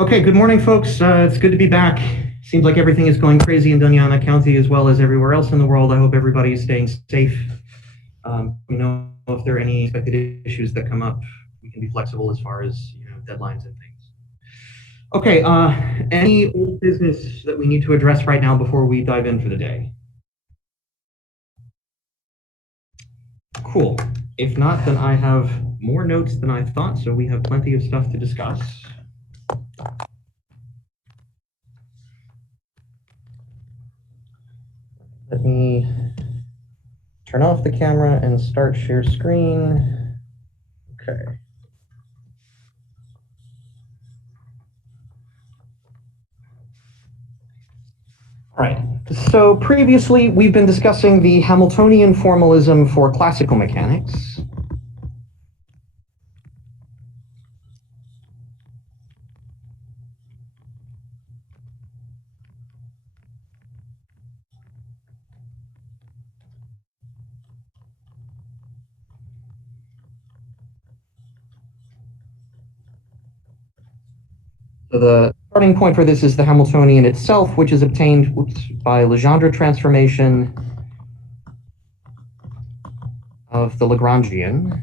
Okay, good morning, folks. It's good to be back. Seems like everything is going crazy in Doñana County as well as everywhere else in the world. I hope everybody is staying safe. If there are any expected issues that come up, we can be flexible as far as deadlines and things. Okay, any old business that we need to address right now before we dive in for the day? Cool. If not, then I have more notes than I thought, so we have plenty of stuff to discuss. Let me turn off the camera and start share screen. Okay. All right. So previously, we've been discussing the Hamiltonian formalism for classical mechanics. So the starting point for this is the Hamiltonian itself, which is obtained by Legendre transformation of the Lagrangian.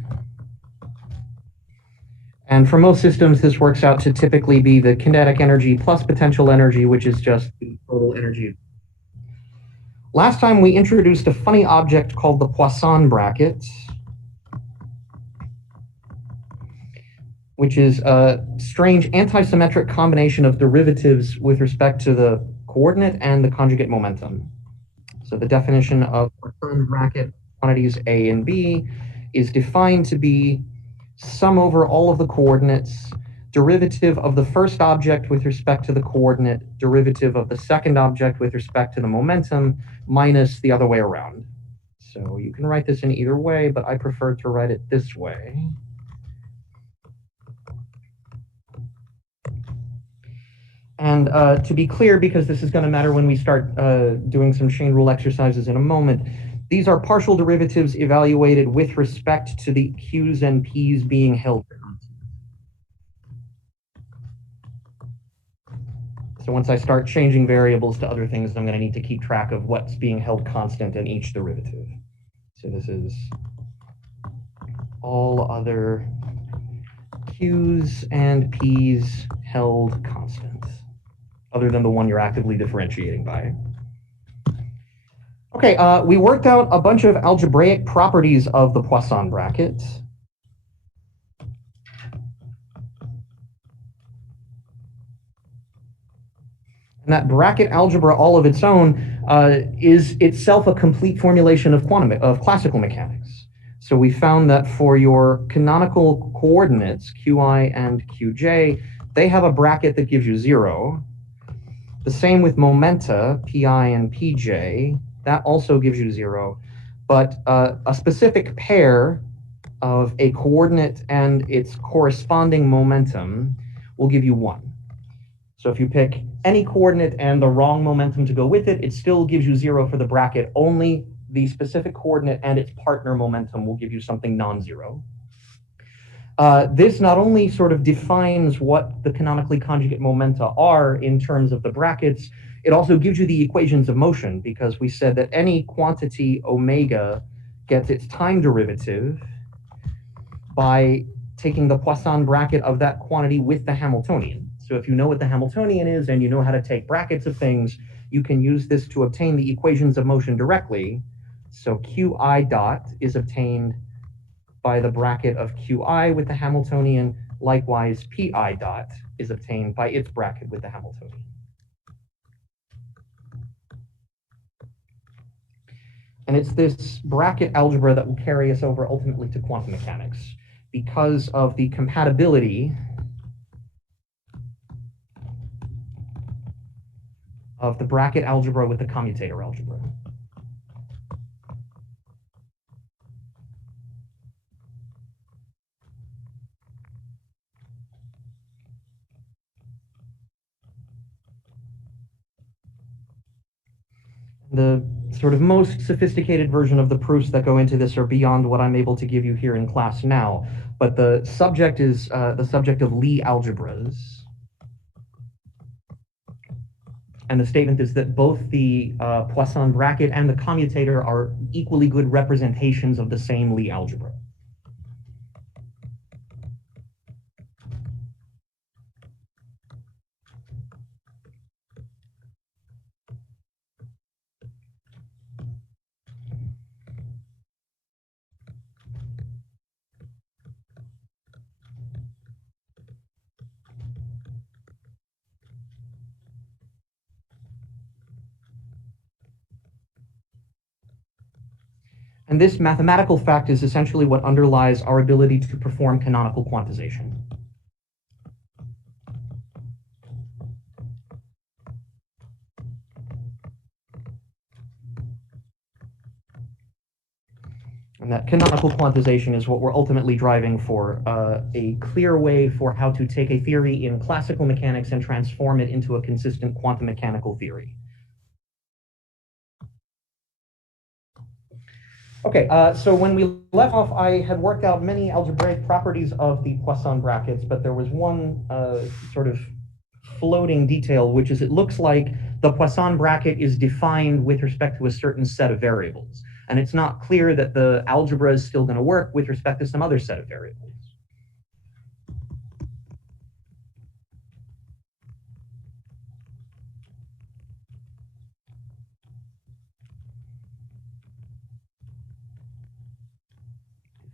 And for most systems, this works out to typically be the kinetic energy plus potential energy, which is just the total energy. Last time we introduced a funny object called the Poisson bracket, which is a strange antisymmetric combination of derivatives with respect to the coordinate and the conjugate momentum. So the definition of Poisson bracket quantities A and B is defined to be sum over all of the coordinates, derivative of the first object with respect to the coordinate, derivative of the second object with respect to the momentum, minus the other way around. So you can write this in either way, but I prefer to write it this way. And to be clear, because this is going to matter when we start doing some chain rule exercises in a moment, these are partial derivatives evaluated with respect to the Q's and P's being held constant. So once I start changing variables to other things, I'm going to need to keep track of what's being held constant in each derivative. So this is all other Q's and P's held constant, other than the one you're actively differentiating by. Okay, we worked out a bunch of algebraic properties of the Poisson bracket. And that bracket algebra all of its own is itself a complete formulation of classical mechanics. So we found that for your canonical coordinates, qi and qj, they have a bracket that gives you 0. The same with momenta, pi and pj, that also gives you 0. But a specific pair of a coordinate and its corresponding momentum will give you 1. So if you pick any coordinate and the wrong momentum to go with it, it still gives you 0 for the bracket. Only the specific coordinate and its partner momentum will give you something non-zero. This not only sort of defines what the canonically conjugate momenta are in terms of the brackets, it also gives you the equations of motion, because we said that any quantity omega gets its time derivative by taking the Poisson bracket of that quantity with the Hamiltonian. So if you know what the Hamiltonian is and you know how to take brackets of things, you can use this to obtain the equations of motion directly. So qi dot is obtained by the bracket of qi with the Hamiltonian. Likewise, pi dot is obtained by its bracket with the Hamiltonian. And it's this bracket algebra that will carry us over ultimately to quantum mechanics, because of the compatibility of the bracket algebra with the commutator algebra. The sort of most sophisticated version of the proofs that go into this are beyond what I'm able to give you here in class now, but the subject is the subject of Lie algebras. And the statement is that both the Poisson bracket and the commutator are equally good representations of the same Lie algebra. And this mathematical fact is essentially what underlies our ability to perform canonical quantization. And that canonical quantization is what we're ultimately driving for, a clear way for how to take a theory in classical mechanics and transform it into a consistent quantum mechanical theory. Okay, so when we left off, I had worked out many algebraic properties of the Poisson brackets, but there was one sort of floating detail, which is it looks like the Poisson bracket is defined with respect to a certain set of variables. And it's not clear that the algebra is still going to work with respect to some other set of variables.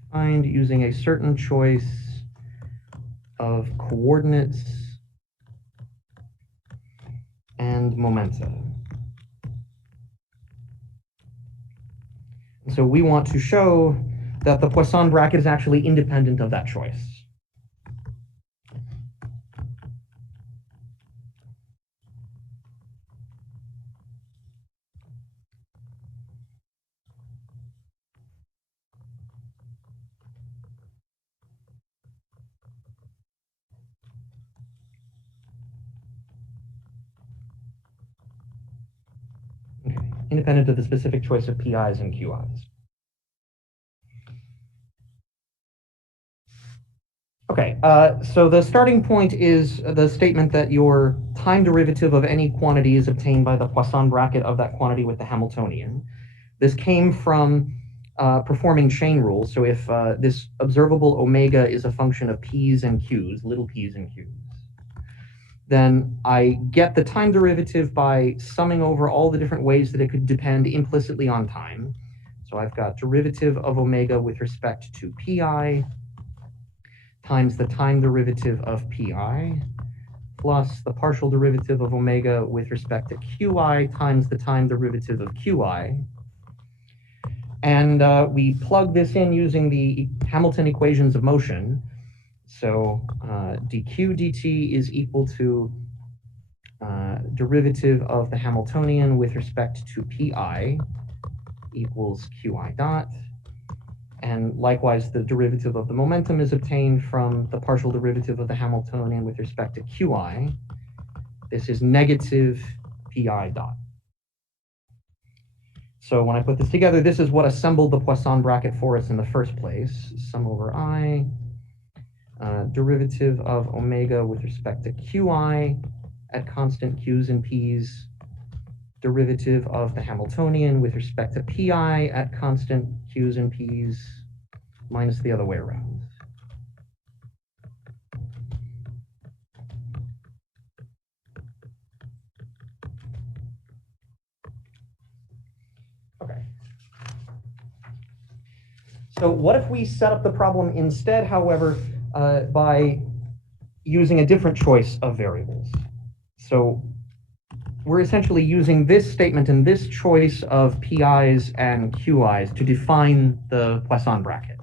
Defined using a certain choice of coordinates and momenta. So we want to show that the Poisson bracket is actually independent of that choice. Okay. Independent of the specific choice of PIs and QIs. Okay, so the starting point is the statement that your time derivative of any quantity is obtained by the Poisson bracket of that quantity with the Hamiltonian. This came from performing chain rules. So if this observable omega is a function of p's and q's, little p's and q's, then I get the time derivative by summing over all the different ways that it could depend implicitly on time. So I've got derivative of omega with respect to pi times the time derivative of pi plus the partial derivative of omega with respect to qi times the time derivative of qi. And we plug this in using the Hamilton equations of motion. So dq dt is equal to derivative of the Hamiltonian with respect to pi equals qi dot. And likewise, the derivative of the momentum is obtained from the partial derivative of the Hamiltonian with respect to qi. This is negative pi dot. So when I put this together, this is what assembled the Poisson bracket for us in the first place. Sum over I, derivative of omega with respect to qi at constant q's and p's, derivative of the Hamiltonian with respect to pi at constant q's and p's, minus the other way around. Okay. So what if we set up the problem instead, however, by using a different choice of variables? So we're essentially using this statement and this choice of PIs and QIs to define the Poisson bracket.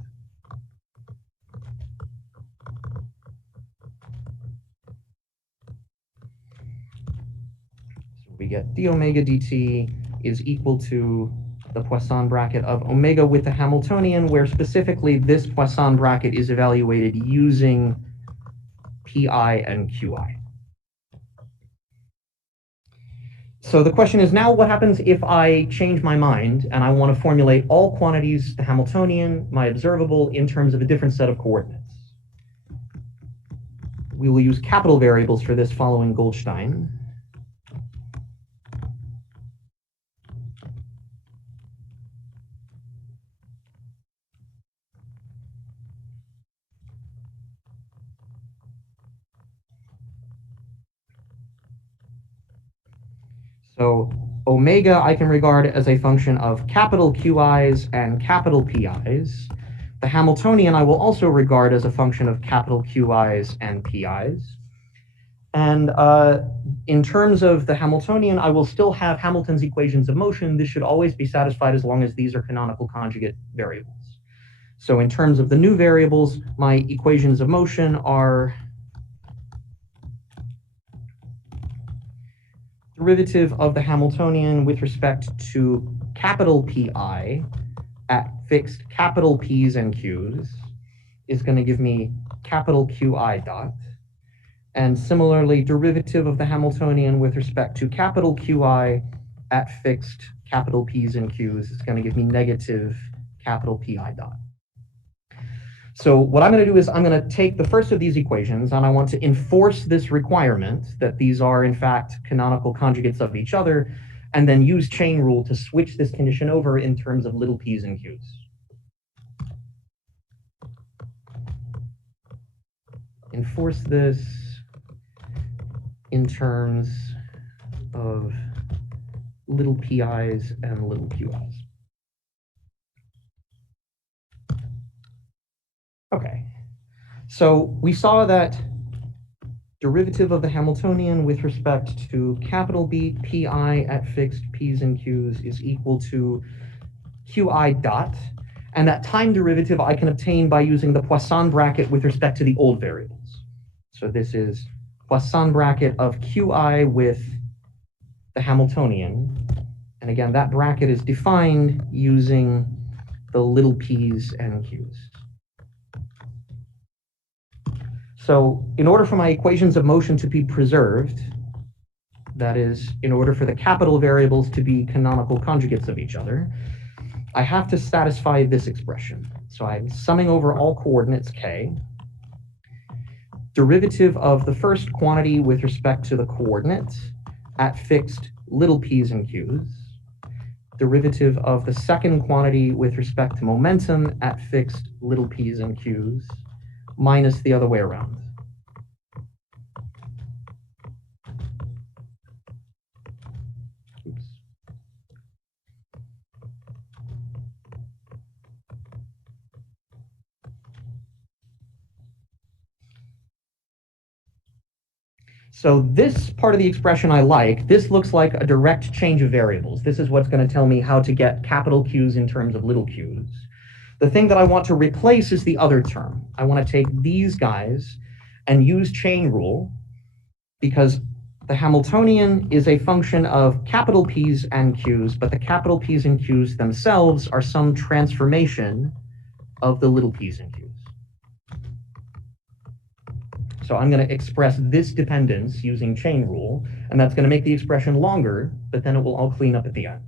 So we get d omega dt is equal to the Poisson bracket of omega with the Hamiltonian, where specifically this Poisson bracket is evaluated using PI and QI. So the question is now, what happens if I change my mind and I want to formulate all quantities, the Hamiltonian, my observable, in terms of a different set of coordinates? We will use capital variables for this following Goldstein. So omega I can regard as a function of capital QIs and capital PIs. The Hamiltonian I will also regard as a function of capital QIs and PIs. And in terms of the Hamiltonian, I will still have Hamilton's equations of motion. This should always be satisfied as long as these are canonical conjugate variables. So in terms of the new variables, my equations of motion are derivative of the Hamiltonian with respect to capital PI at fixed capital P's and Q's is going to give me capital QI dot. And similarly, derivative of the Hamiltonian with respect to capital QI at fixed capital P's and Q's is going to give me negative capital PI dot. So what I'm going to do is I'm going to take the first of these equations, and I want to enforce this requirement that these are, in fact, canonical conjugates of each other, and then use chain rule to switch this condition over in terms of little p's and q's. Enforce this in terms of little pi's and little q's. Okay, so we saw that derivative of the Hamiltonian with respect to capital B pi at fixed p's and q's is equal to qi dot, and that time derivative I can obtain by using the Poisson bracket with respect to the old variables. So this is Poisson bracket of qi with the Hamiltonian, and again, that bracket is defined using the little p's and q's. So in order for my equations of motion to be preserved, that is, in order for the capital variables to be canonical conjugates of each other, I have to satisfy this expression. So I'm summing over all coordinates k, derivative of the first quantity with respect to the coordinates at fixed little p's and q's, derivative of the second quantity with respect to momentum at fixed little p's and q's, minus the other way around. Oops. So this part of the expression I like. This looks like a direct change of variables. This is what's going to tell me how to get capital Q's in terms of little q's. The thing that I want to replace is the other term. I want to take these guys and use chain rule, because the Hamiltonian is a function of capital P's and Q's, but the capital P's and Q's themselves are some transformation of the little p's and q's. So I'm going to express this dependence using chain rule, and that's going to make the expression longer, but then it will all clean up at the end.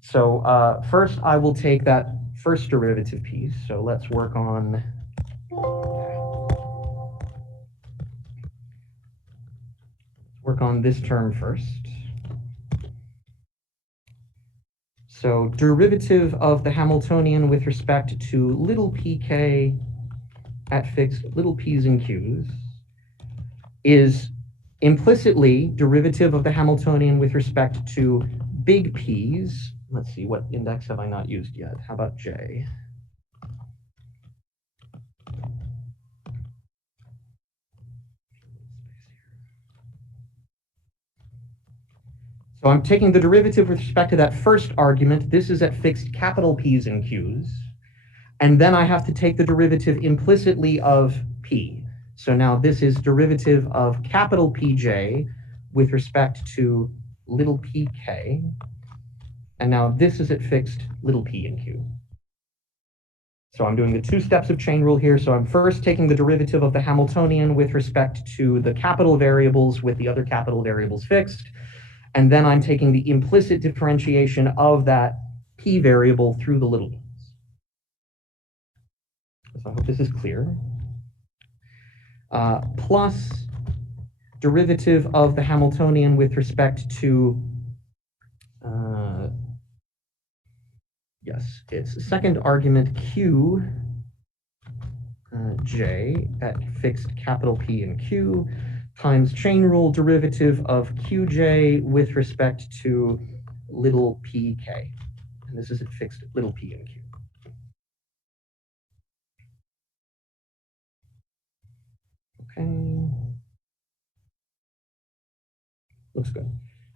So first I will take that first derivative piece. So let's work on this term first. So derivative of the Hamiltonian with respect to little pk at fixed little p's and q's is implicitly derivative of the Hamiltonian with respect to big p's. Let's see, what index have I not used yet? How about J? So I'm taking the derivative with respect to that first argument. This is at fixed capital P's and Q's. And then I have to take the derivative implicitly of P. So now this is derivative of capital PJ with respect to little pk. And now this is at fixed little p and q. So I'm doing the two steps of chain rule here. So I'm first taking the derivative of the Hamiltonian with respect to the capital variables with the other capital variables fixed. And then I'm taking the implicit differentiation of that p variable through the little p's. So I hope this is clear. Plus derivative of the Hamiltonian with respect to yes, it's second argument q j at fixed capital P and Q, times chain rule derivative of qj with respect to little pk. And this is at fixed little p and q. Okay. Looks good.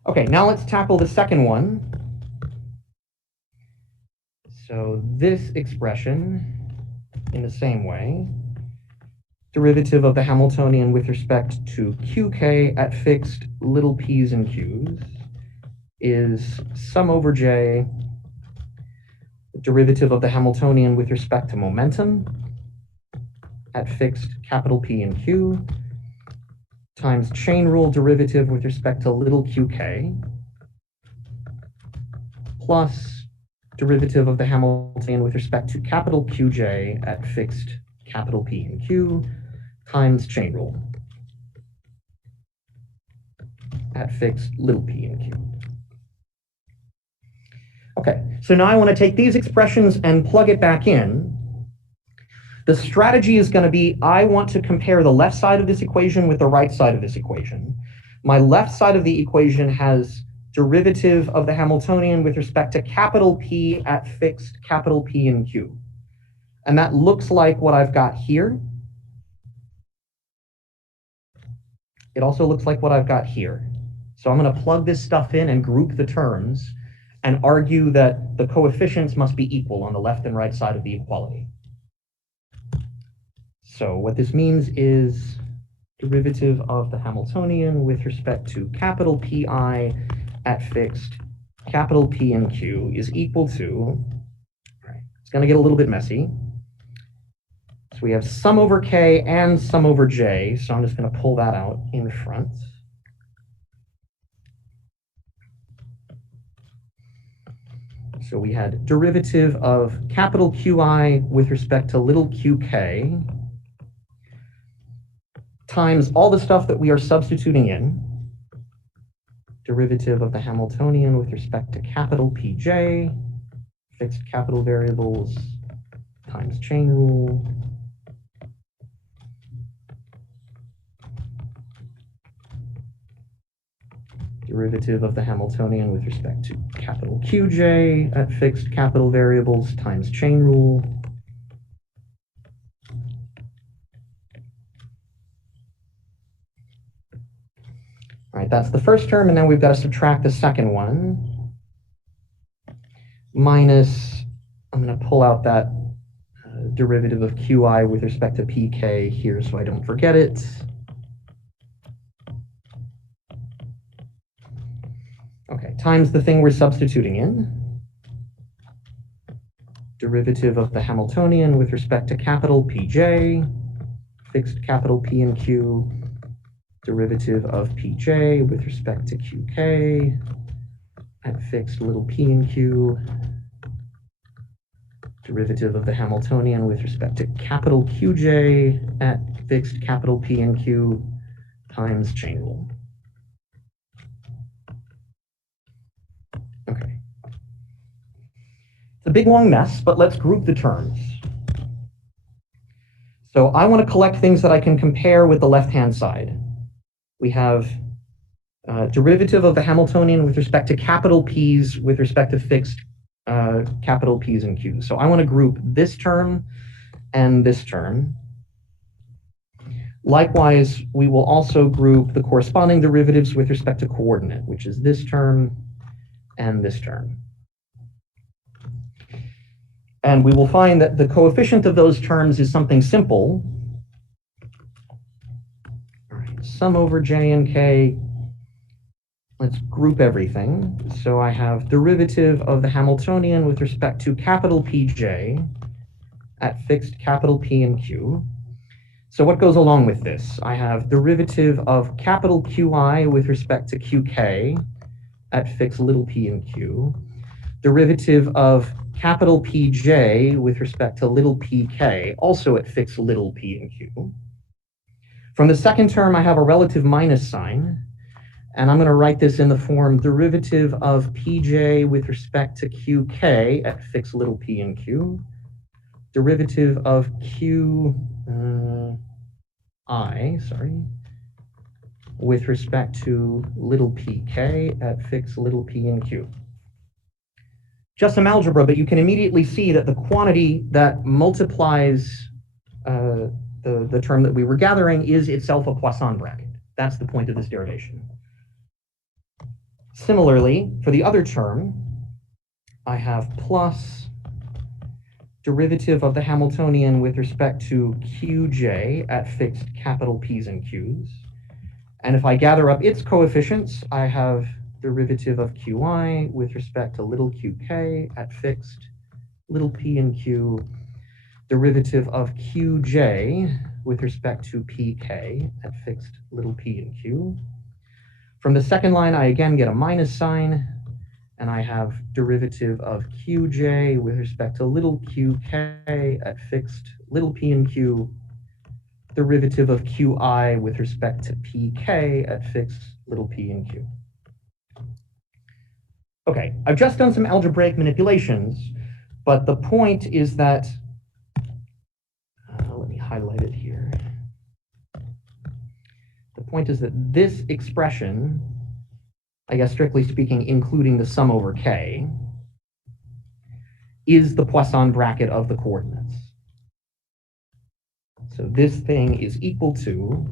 Okay, now let's tackle the second one. So this expression, in the same way, derivative of the Hamiltonian with respect to qk at fixed little p's and q's is sum over j, derivative of the Hamiltonian with respect to momentum at fixed capital P and Q, times chain rule derivative with respect to little qk, plus derivative of the Hamiltonian with respect to capital Qj at fixed capital P and Q, times chain rule at fixed little p and q. Okay, so now I want to take these expressions and plug it back in. The strategy is going to be, I want to compare the left side of this equation with the right side of this equation. My left side of the equation has derivative of the Hamiltonian with respect to capital P at fixed capital P and Q. And that looks like what I've got here. It also looks like what I've got here. So I'm going to plug this stuff in and group the terms and argue that the coefficients must be equal on the left and right side of the equality. So what this means is derivative of the Hamiltonian with respect to capital Pi at fixed capital P and Q is equal to, right, it's going to get a little bit messy. So we have sum over k and sum over j, so I'm just going to pull that out in front. So we had derivative of capital Qi with respect to little qk times all the stuff that we are substituting in, derivative of the Hamiltonian with respect to capital Pj, fixed capital variables, times chain rule, derivative of the Hamiltonian with respect to capital Qj at fixed capital variables, times chain rule, all right, that's the first term, and then we've got to subtract the second one. Minus, I'm going to pull out that derivative of qi with respect to pk here so I don't forget it. Okay, times the thing we're substituting in. Derivative of the Hamiltonian with respect to capital Pj, fixed capital P and Q, derivative of Pj with respect to qk at fixed little p and q, derivative of the Hamiltonian with respect to capital Qj at fixed capital P and Q, times chain rule. Okay. It's a big long mess, but let's group the terms. So I want to collect things that I can compare with the left-hand side. We have derivative of the Hamiltonian with respect to capital P's with respect to fixed capital P's and Q's. So I want to group this term and this term. Likewise, we will also group the corresponding derivatives with respect to coordinate, which is this term and this term. And we will find that the coefficient of those terms is something simple. All right, sum over j and k. Let's group everything. So I have derivative of the Hamiltonian with respect to capital Pj at fixed capital P and Q. So what goes along with this? I have derivative of capital Qi with respect to qk at fixed little p and q. Derivative of capital Pj with respect to little pk, also at fixed little p and q. From the second term, I have a relative minus sign, and I'm going to write this in the form derivative of Pj with respect to qk at fixed little p and q, derivative of with respect to little pk at fix little p and q. Just some algebra, but you can immediately see that the quantity that multiplies the term that we were gathering is itself a Poisson bracket. That's the point of this derivation. Similarly, for the other term, I have plus derivative of the Hamiltonian with respect to qj at fixed capital P's and Q's. And if I gather up its coefficients, I have derivative of qi with respect to little qk at fixed little p and q, derivative of qj with respect to pk at fixed little p and q. From the second line, I again get a minus sign, and I have derivative of qj with respect to little qk at fixed little p and q, derivative of qi with respect to pk at fixed little p and q. Okay, I've just done some algebraic manipulations, but the point is that, let me highlight it here. The point is that this expression, I guess strictly speaking, including the sum over k, is the Poisson bracket of the coordinates. So this thing is equal to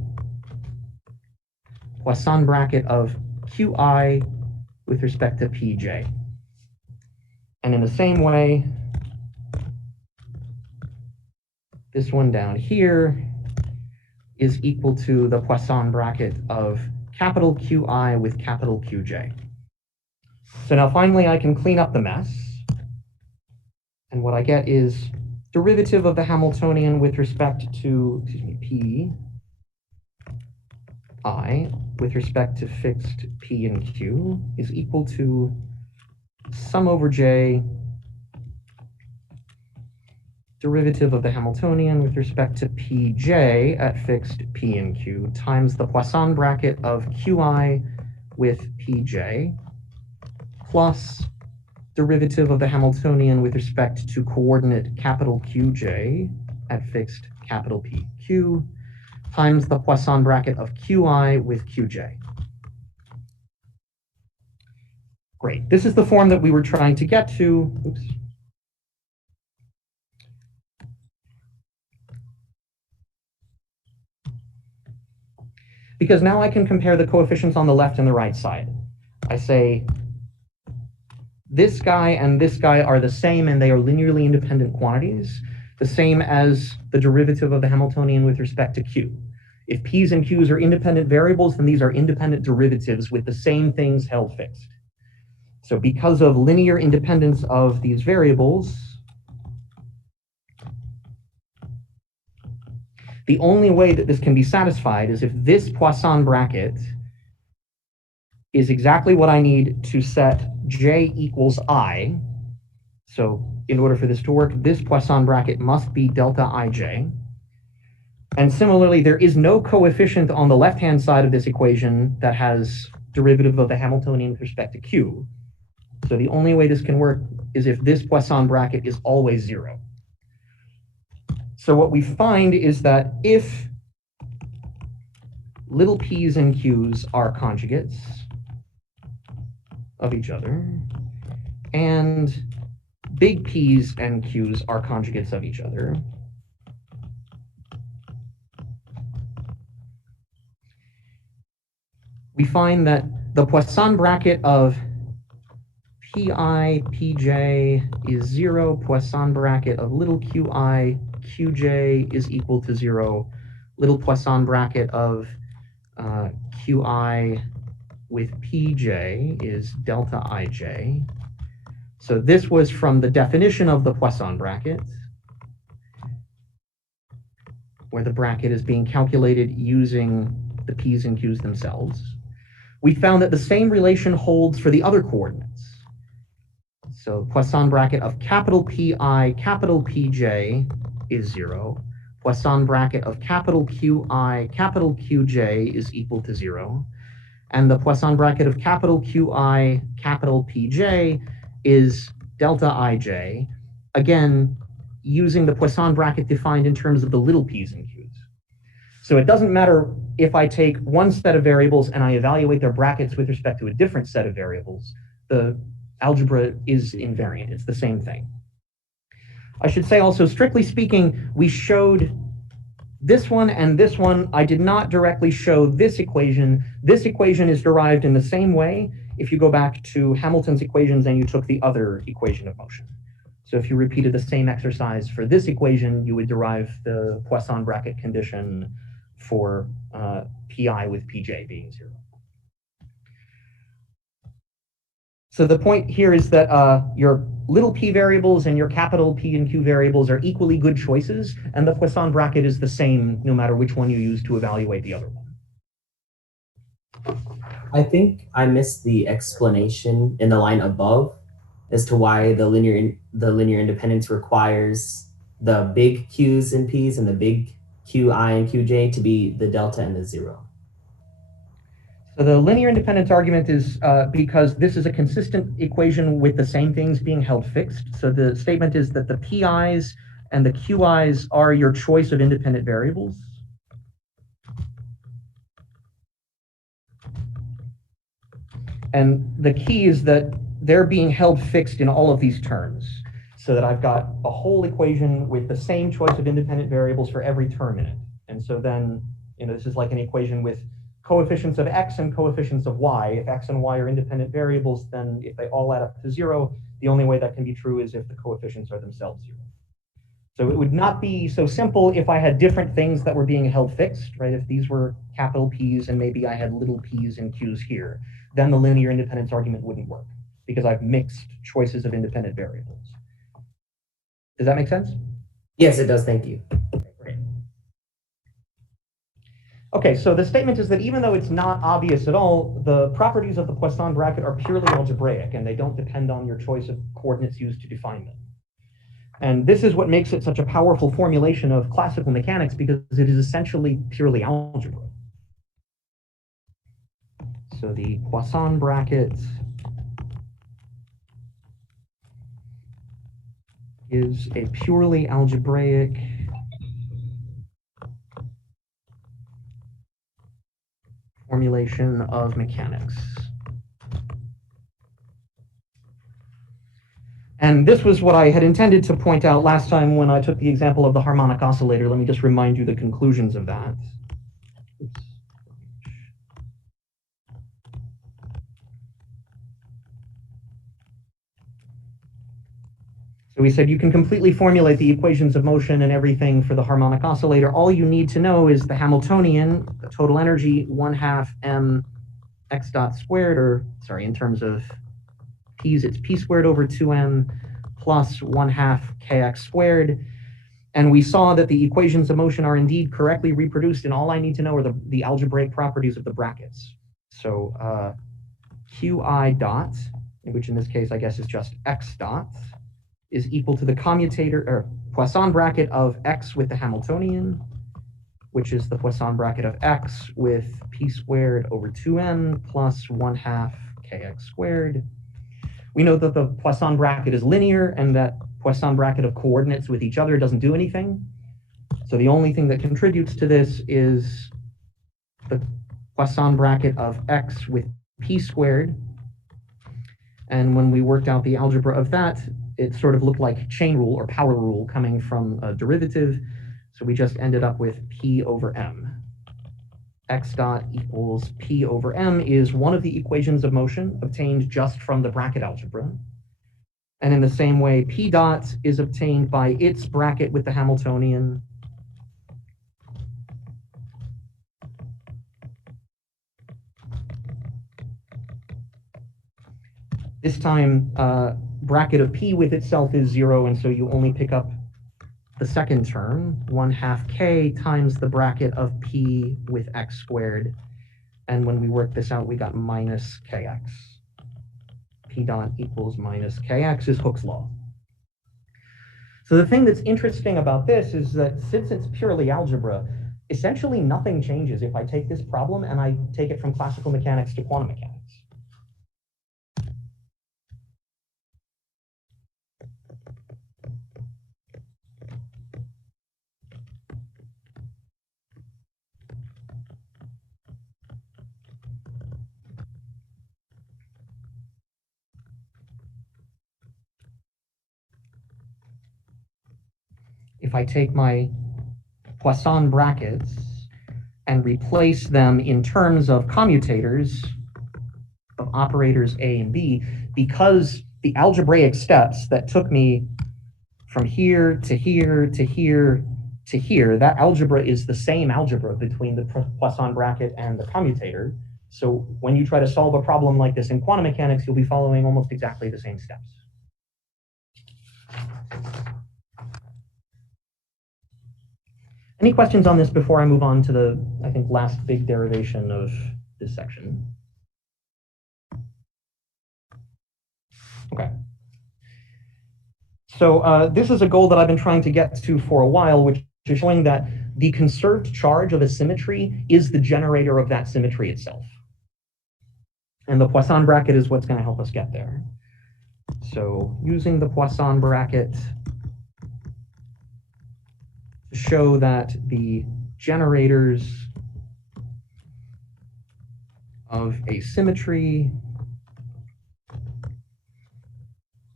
Poisson bracket of qi with respect to pj. And in the same way, this one down here is equal to the Poisson bracket of capital Qi with capital Qj. So now finally I can clean up the mess. And what I get is derivative of the Hamiltonian with respect to, p I with respect to fixed p and q is equal to sum over j derivative of the Hamiltonian with respect to pj at fixed p and q times the Poisson bracket of qi with pj plus derivative of the Hamiltonian with respect to coordinate capital Qj at fixed capital PQ times the Poisson bracket of qi with qj. Great. This is the form that we were trying to get to. Oops. Because now I can compare the coefficients on the left and the right side. I say this guy and this guy are the same and they are linearly independent quantities, the same as the derivative of the Hamiltonian with respect to q. If p's and q's are independent variables, then these are independent derivatives with the same things held fixed. So because of linear independence of these variables, the only way that this can be satisfied is if this Poisson bracket is exactly what I need to set j equals I. So in order for this to work, this Poisson bracket must be delta ij. And similarly, there is no coefficient on the left-hand side of this equation that has derivative of the Hamiltonian with respect to q. So the only way this can work is if this Poisson bracket is always 0. So what we find is that if little p's and q's are conjugates of each other, and big p's and q's are conjugates of each other, we find that the Poisson bracket of pi, pj is 0, Poisson bracket of little qi, qj is equal to 0, little Poisson bracket of qi with pj is delta ij. So this was from the definition of the Poisson bracket, where the bracket is being calculated using the p's and q's themselves. We found that the same relation holds for the other coordinates. So Poisson bracket of capital Pi, capital Pj is 0. Poisson bracket of capital Qi, capital Qj is equal to 0. And the Poisson bracket of capital Qi, capital Pj is delta ij, again, using the Poisson bracket defined in terms of the little p's and q's. So it doesn't matter if I take one set of variables and I evaluate their brackets with respect to a different set of variables, the algebra is invariant. It's the same thing. I should say also, strictly speaking, we showed this one and this one. I did not directly show this equation. This equation is derived in the same way if you go back to Hamilton's equations and you took the other equation of motion. So if you repeated the same exercise for this equation, you would derive the Poisson bracket condition for Pi with Pj being 0. So the point here is that your little p variables and your capital P and Q variables are equally good choices, and the Poisson bracket is the same no matter which one you use to evaluate the other one. I think I missed the explanation in the line above as to why the linear independence requires the big Q's and P's and the big Qi and Qj to be the delta and the 0. So the linear independence argument is because this is a consistent equation with the same things being held fixed. So the statement is that the Pi's and the Qi's are your choice of independent variables. And the key is that they're being held fixed in all of these terms, so that I've got a whole equation with the same choice of independent variables for every term in it. And so then, this is like an equation with coefficients of x and coefficients of y. If x and y are independent variables, then if they all add up to 0, the only way that can be true is if the coefficients are themselves 0. So it would not be so simple if I had different things that were being held fixed, right? If these were capital P's and maybe I had little p's and q's here, then the linear independence argument wouldn't work because I've mixed choices of independent variables. Does that make sense? Yes, it does. Thank you. Okay, so the statement is that even though it's not obvious at all, the properties of the Poisson bracket are purely algebraic and they don't depend on your choice of coordinates used to define them. And this is what makes it such a powerful formulation of classical mechanics, because it is essentially purely algebra. So the Poisson bracket is a purely algebraic formulation of mechanics. And this was what I had intended to point out last time when I took the example of the harmonic oscillator. Let me just remind you the conclusions of that. Oops. So we said you can completely formulate the equations of motion and everything for the harmonic oscillator. All you need to know is the Hamiltonian, the total energy, 1/2 m x dot squared, or sorry, in terms of p's, it's p squared over 2m plus 1/2 kx squared. And we saw that the equations of motion are indeed correctly reproduced, and all I need to know are the algebraic properties of the brackets. So qi dot, which in this case I guess is just x dot, is equal to the commutator or Poisson bracket of x with the Hamiltonian, which is the Poisson bracket of x with p squared over 2m plus 1/2 kx squared. We know that the Poisson bracket is linear and that Poisson bracket of coordinates with each other doesn't do anything. So the only thing that contributes to this is the Poisson bracket of x with p squared. And when we worked out the algebra of that, it sort of looked like chain rule or power rule coming from a derivative. So we just ended up with p over m. X dot equals p over m is one of the equations of motion obtained just from the bracket algebra. And in the same way, p dot is obtained by its bracket with the Hamiltonian. This time, bracket of p with itself is 0, and so you only pick up the second term, 1/2 k times the bracket of p with x squared. And when we work this out, we got minus kx. P dot equals minus kx is Hooke's law. So the thing that's interesting about this is that since it's purely algebra, essentially nothing changes if I take this problem and I take it from classical mechanics to quantum mechanics. if I take my Poisson brackets and replace them in terms of commutators of operators A and B, because the algebraic steps that took me from here to here to here to here, that algebra is the same algebra between the Poisson bracket and the commutator. So when you try to solve a problem like this in quantum mechanics, you'll be following almost exactly the same steps. Any questions on this before I move on to the, I think, last big derivation of this section? Okay. So this is a goal that I've been trying to get to for a while, which is showing that the conserved charge of a symmetry is the generator of that symmetry itself. And the Poisson bracket is what's going to help us get there. So using the Poisson bracket to show that the generators of a symmetry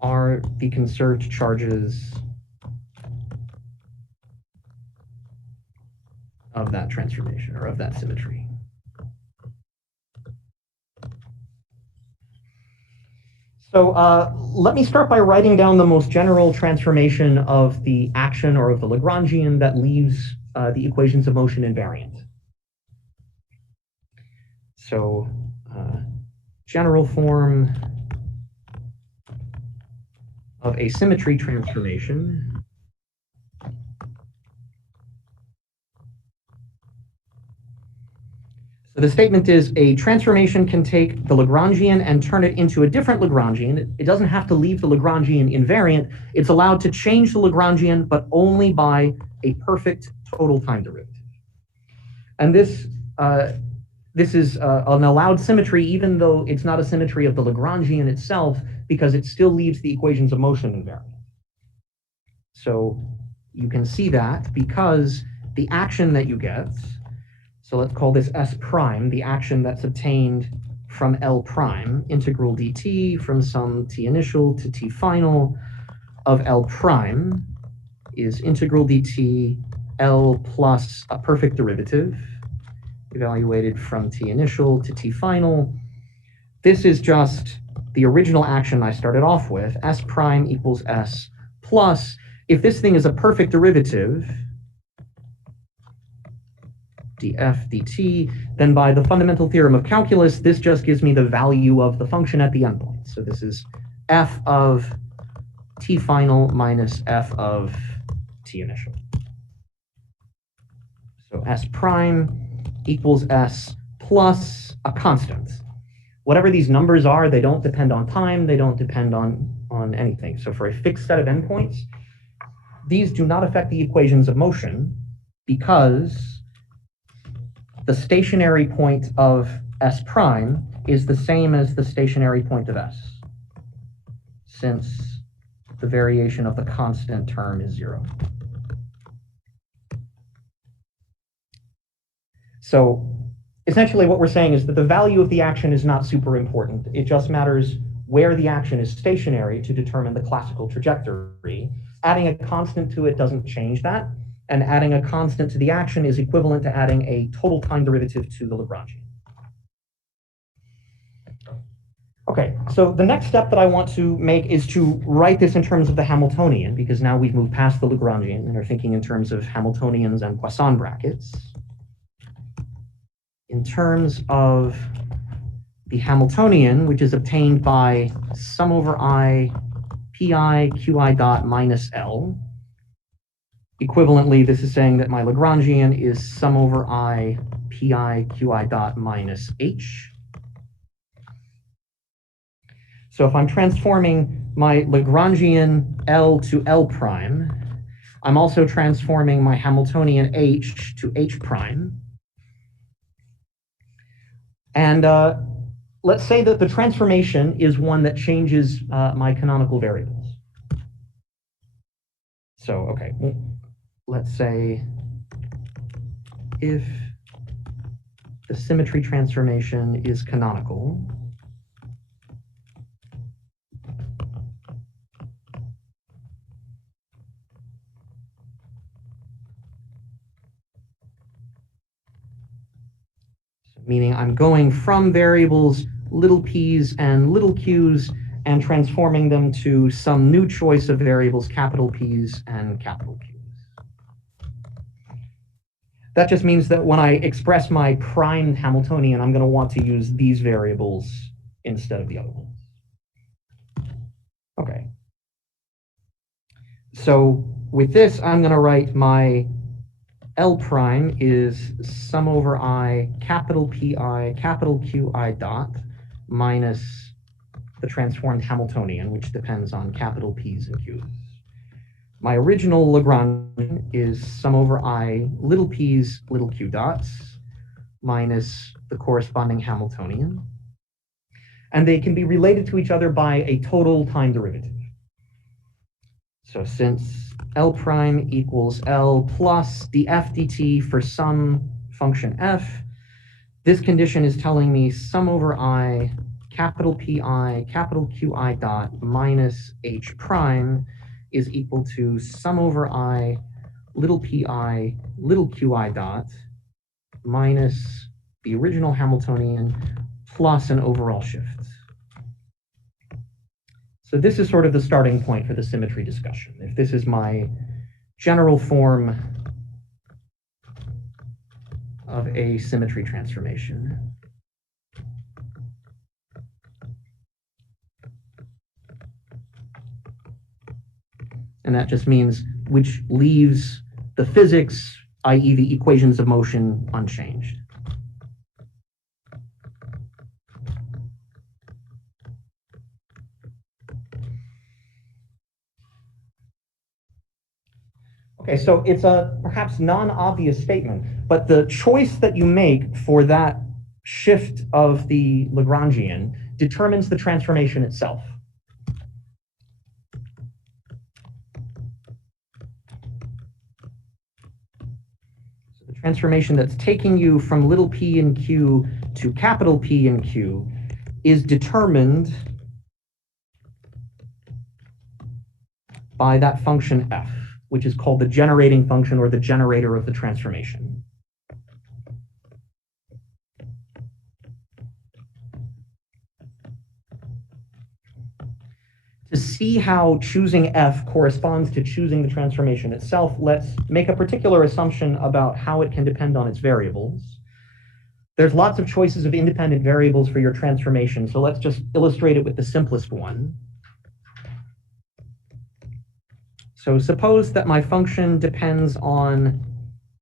are the conserved charges of that transformation or of that symmetry. So let me start by writing down the most general transformation of the action or of the Lagrangian that leaves the equations of motion invariant. So general form of a symmetry transformation So the statement is a transformation can take the Lagrangian and turn it into a different Lagrangian. It doesn't have to leave the Lagrangian invariant. It's allowed to change the Lagrangian, but only by a perfect total time derivative. And this is an allowed symmetry, even though it's not a symmetry of the Lagrangian itself, because it still leaves the equations of motion invariant. So you can see that because the action that you get, so let's call this S prime, the action that's obtained from L prime, integral dt from some t initial to t final of L prime is integral dt L plus a perfect derivative evaluated from t initial to t final. This is just the original action I started off with, S prime equals S plus, if this thing is a perfect derivative, df dt, then by the fundamental theorem of calculus, this just gives me the value of the function at the endpoint. So this is f of t final minus f of t initial. So s prime equals s plus a constant. Whatever these numbers are, they don't depend on time, they don't depend on anything. So for a fixed set of endpoints, these do not affect the equations of motion because the stationary point of S prime is the same as the stationary point of S, since the variation of the constant term is 0. So essentially what we're saying is that the value of the action is not super important. It just matters where the action is stationary to determine the classical trajectory. Adding a constant to it doesn't change that. And adding a constant to the action is equivalent to adding a total time derivative to the Lagrangian. Okay, so the next step that I want to make is to write this in terms of the Hamiltonian, because now we've moved past the Lagrangian and are thinking in terms of Hamiltonians and Poisson brackets. In terms of the Hamiltonian, which is obtained by sum over I pi qi dot minus L, equivalently, this is saying that my Lagrangian is sum over I pi qi dot minus h. So if I'm transforming my Lagrangian L to L prime, I'm also transforming my Hamiltonian h to h prime. And let's say that the transformation is one that changes my canonical variables. So, okay, let's say if the symmetry transformation is canonical, meaning I'm going from variables little p's and little q's and transforming them to some new choice of variables capital P's and capital Q's. That just means that when I express my primed Hamiltonian, I'm going to want to use these variables instead of the other ones. Okay. So with this, I'm going to write my L prime is sum over I capital PI capital QI dot minus the transformed Hamiltonian, which depends on capital P's and Q's. My original Lagrangian is sum over I little p's little q dots minus the corresponding Hamiltonian. And they can be related to each other by a total time derivative. So since L prime equals L plus the f dt for some function f, this condition is telling me sum over I capital PI capital QI dot minus h prime is equal to sum over I little pi little qi dot minus the original Hamiltonian plus an overall shift. So this is sort of the starting point for the symmetry discussion. If this is my general form of a symmetry transformation. And that just means which leaves the physics, i.e. the equations of motion, unchanged. Okay, so it's a perhaps non-obvious statement, but the choice that you make for that shift of the Lagrangian determines the transformation itself. So the transformation that's taking you from little p and q to capital P and Q is determined by that function f, which is called the generating function or the generator of the transformation. To see how choosing f corresponds to choosing the transformation itself, let's make a particular assumption about how it can depend on its variables. There's lots of choices of independent variables for your transformation, so let's just illustrate it with the simplest one. So suppose that my function depends on,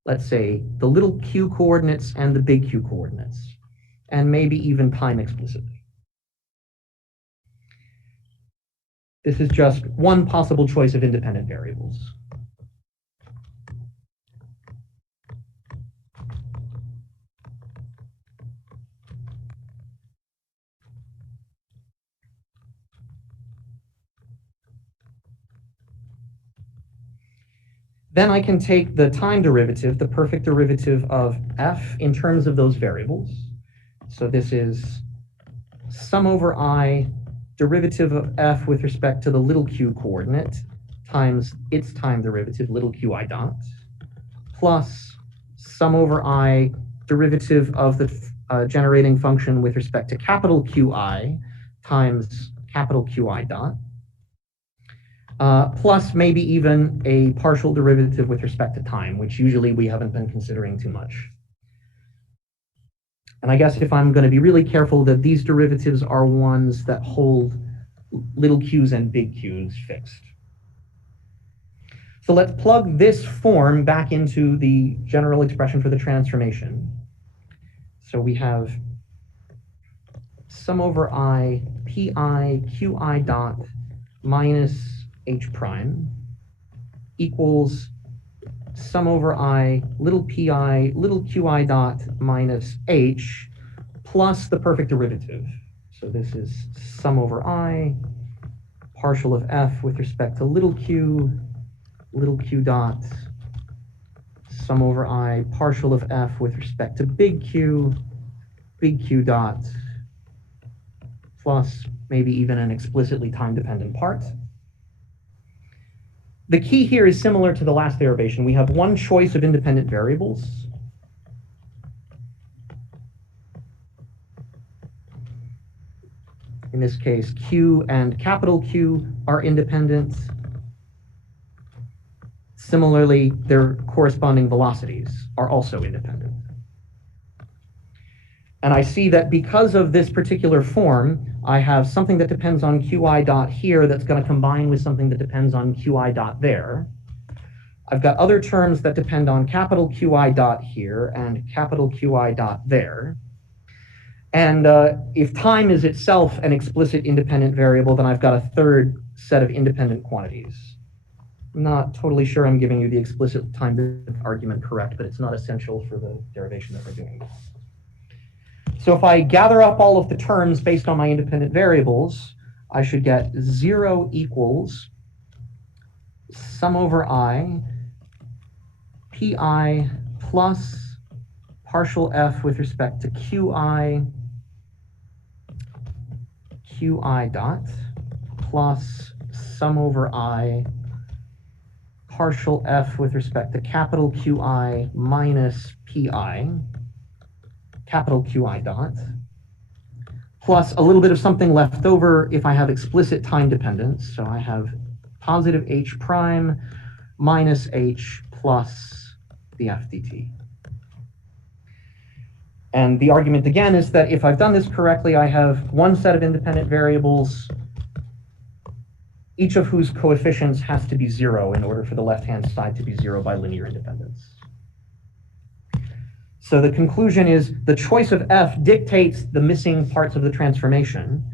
let's say, the little q coordinates and the big Q coordinates, and maybe even time explicitly. This is just one possible choice of independent variables. Then I can take the time derivative, the perfect derivative of f in terms of those variables. So this is sum over I derivative of f with respect to the little q coordinate times its time derivative, little qi dot, plus sum over I derivative of the generating function with respect to capital Qi times capital Qi dot, plus maybe even a partial derivative with respect to time, which usually we haven't been considering too much. And I guess if I'm going to be really careful, that these derivatives are ones that hold little q's and big Q's fixed. So let's plug this form back into the general expression for the transformation. So we have sum over I pi qi dot minus h prime equals sum over I little pi little qi dot minus h plus the perfect derivative. So this is sum over I partial of f with respect to little q dot sum over I partial of f with respect to big Q dot plus maybe even an explicitly time-dependent part. The key here is similar to the last derivation. We have one choice of independent variables. In this case, Q and capital Q are independent. Similarly, their corresponding velocities are also independent. And I see that because of this particular form, I have something that depends on Qi dot here that's going to combine with something that depends on Qi dot there. I've got other terms that depend on capital Qi dot here and capital Qi dot there. And if time is itself an explicit independent variable, then I've got a third set of independent quantities. I'm not totally sure I'm giving you the explicit time argument correct, but it's not essential for the derivation that we're doing. So if I gather up all of the terms based on my independent variables, I should get 0 equals sum over I, pi plus partial f with respect to qi dot plus sum over I partial f with respect to capital Qi minus pi, capital Qi dot, plus a little bit of something left over if I have explicit time dependence. So I have positive h prime minus h plus the f dt. And the argument again is that if I've done this correctly, I have one set of independent variables, each of whose coefficients has to be 0 in order for the left-hand side to be 0 by linear independence. So the conclusion is the choice of f dictates the missing parts of the transformation.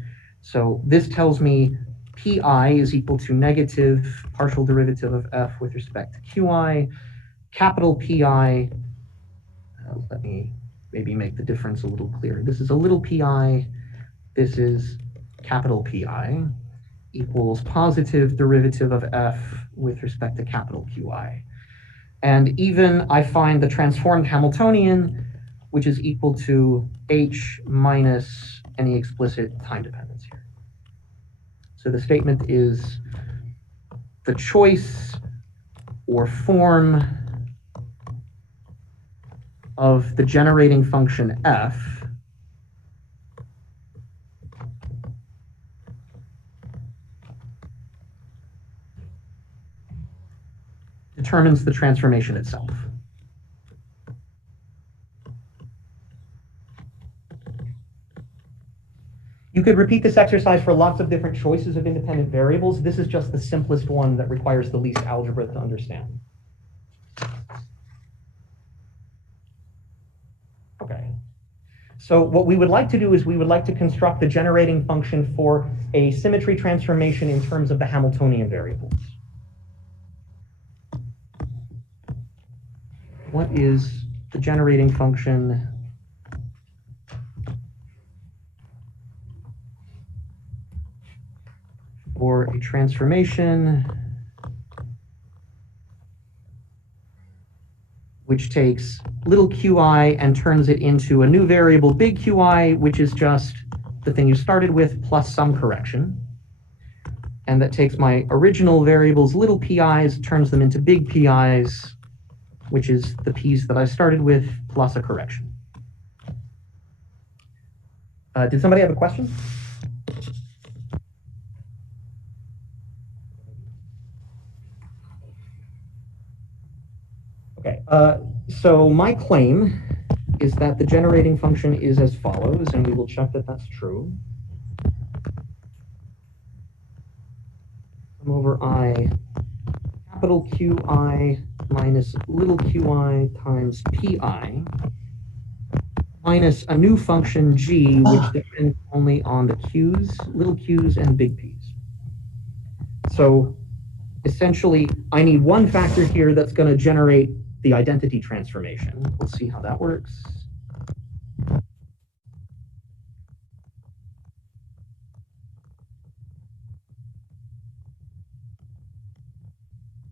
So this tells me pi is equal to negative partial derivative of f with respect to qi, capital pi, let me maybe make the difference a little clearer. This is a little pi, this is capital Pi, equals positive derivative of f with respect to capital Qi. And even I find the transformed Hamiltonian, which is equal to h minus any explicit time dependence here. So the statement is the choice or form of the generating function f determines the transformation itself. You could repeat this exercise for lots of different choices of independent variables. This is just the simplest one that requires the least algebra to understand. Okay. So what we would like to do is we would like to construct the generating function for a symmetry transformation in terms of the Hamiltonian variables. What is the generating function for a transformation which takes little qi and turns it into a new variable big Qi, which is just the thing you started with plus some correction. And that takes my original variables little pi's, turns them into big pi's, which is the p's that I started with plus a correction. Did somebody have a question? Okay, so my claim is that the generating function is as follows, and we will check that that's true. Sum over I, capital Qi minus little qi times pi, minus a new function g, which depends only on the q's, little q's, and big p's. So essentially, I need one factor here that's going to generate the identity transformation. We'll see how that works.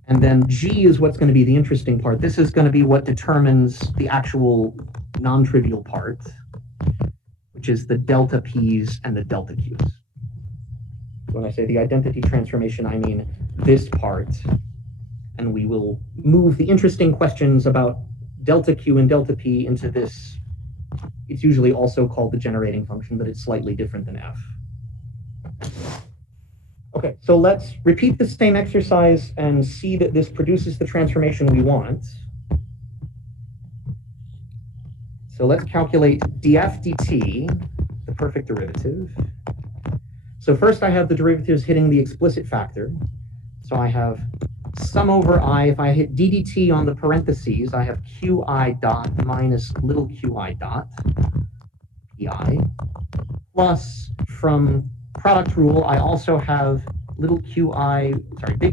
And then G is what's going to be the interesting part. This is going to be what determines the actual non-trivial part, which is the delta P's and the delta Q's. When I say the identity transformation, I mean this part. And we will move the interesting questions about delta Q and delta P into this. It's usually also called the generating function, but it's slightly different than F. Okay, so let's repeat the same exercise and see that this produces the transformation we want. So let's calculate df dt, the perfect derivative. So first I have the derivatives hitting the explicit factor. So I have sum over I, if I hit ddt on the parentheses, I have qi dot minus little qi dot, pi, plus from product rule, I also have big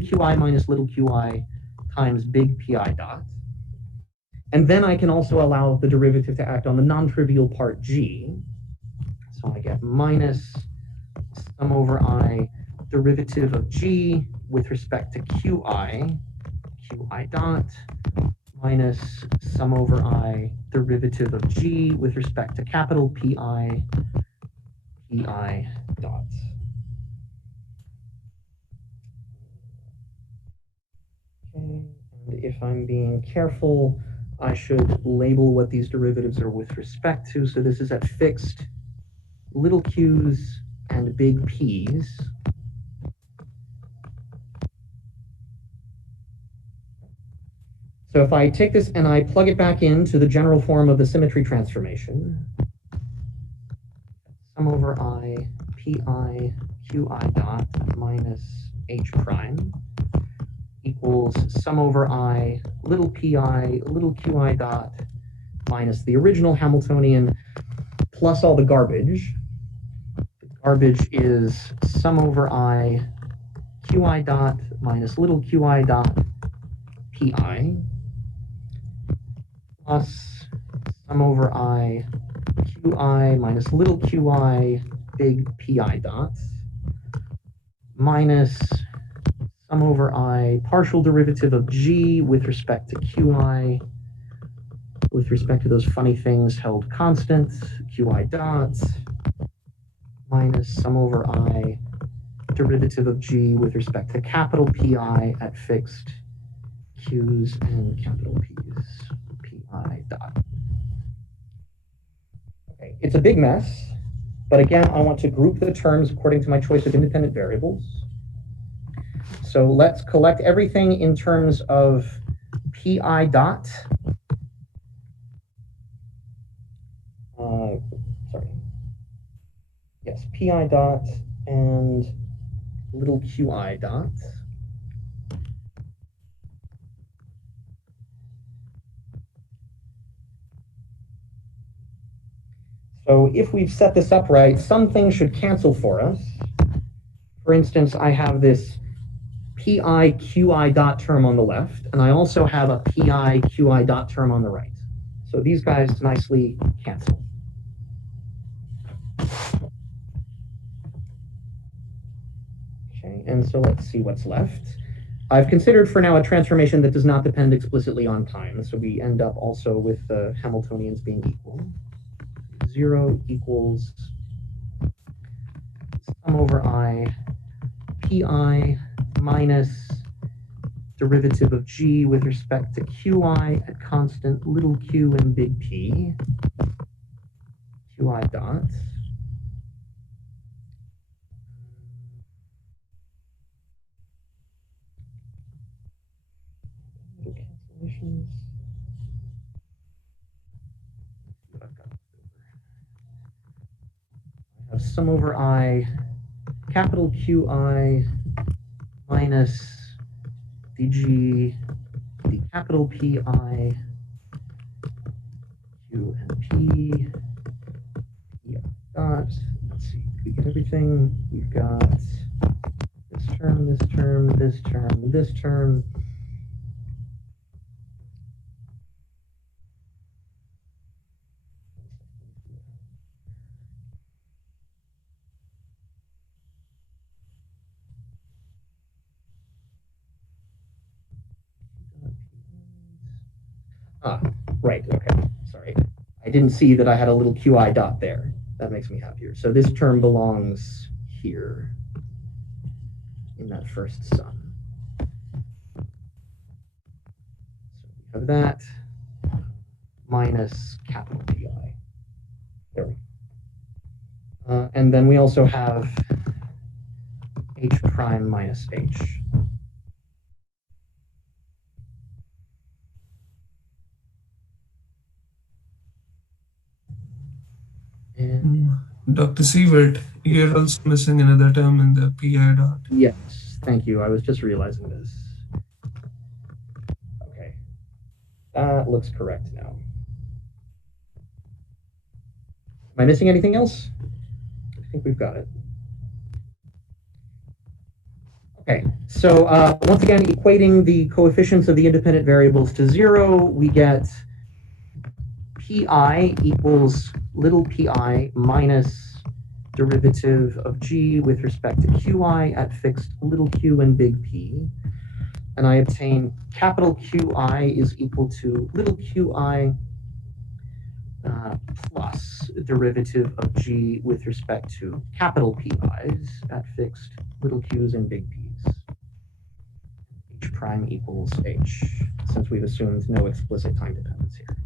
qi minus little qi times big pi dot. And then I can also allow the derivative to act on the non-trivial part g. So I get minus sum over I derivative of g with respect to qi dot, minus sum over I derivative of g with respect to capital pi dot. Okay, and if I'm being careful, I should label what these derivatives are with respect to. So this is at fixed little q's and big p's. So if I take this and I plug it back into the general form of the symmetry transformation, sum over I pi qi dot minus h prime equals sum over I little pi little qi dot minus the original Hamiltonian plus all the garbage. The garbage is sum over I qi dot minus little qi dot pi plus sum over I qi minus little qi big pi dot minus sum over I partial derivative of g with respect to qi with respect to those funny things held constant, qi dots, minus sum over I derivative of g with respect to capital pi at fixed q's and capital p's, pi dot. Okay, it's a big mess, but again, I want to group the terms according to my choice of independent variables. So let's collect everything in terms of pi dot. Pi dot and little qi dot. So if we've set this up right, some things should cancel for us. For instance, I have this pi qi dot term on the left, and I also have a pi qi dot term on the right. So these guys nicely cancel. Okay, and so let's see what's left. I've considered for now a transformation that does not depend explicitly on time, so we end up also with the Hamiltonians being equal. 0 equals sum over I pi minus derivative of g with respect to qi at constant little q and big P, qi dot. Cancellations. I have sum over I capital qi minus dg the capital pi q and p dot. Let's see, we get everything. We've got this term, this term, this term, this term. Right, okay, sorry. I didn't see that I had a little qi dot there. That makes me happier. So this term belongs here in that first sum. So we have that minus capital Pi. There we go. And then we also have h prime minus h. And Dr. Sievert, you're also missing another term in the PI dot. yes, thank you. I was just realizing this. Okay, that looks correct now. Am I missing anything else? I think we've got it. Okay, so once again, equating the coefficients of the independent variables to 0, we get pi equals little pi minus derivative of g with respect to qi at fixed little q and big P. And I obtain capital Qi is equal to little qi plus derivative of g with respect to capital Pi's at fixed little q's and big P's. H prime equals h, since we've assumed no explicit time dependence here.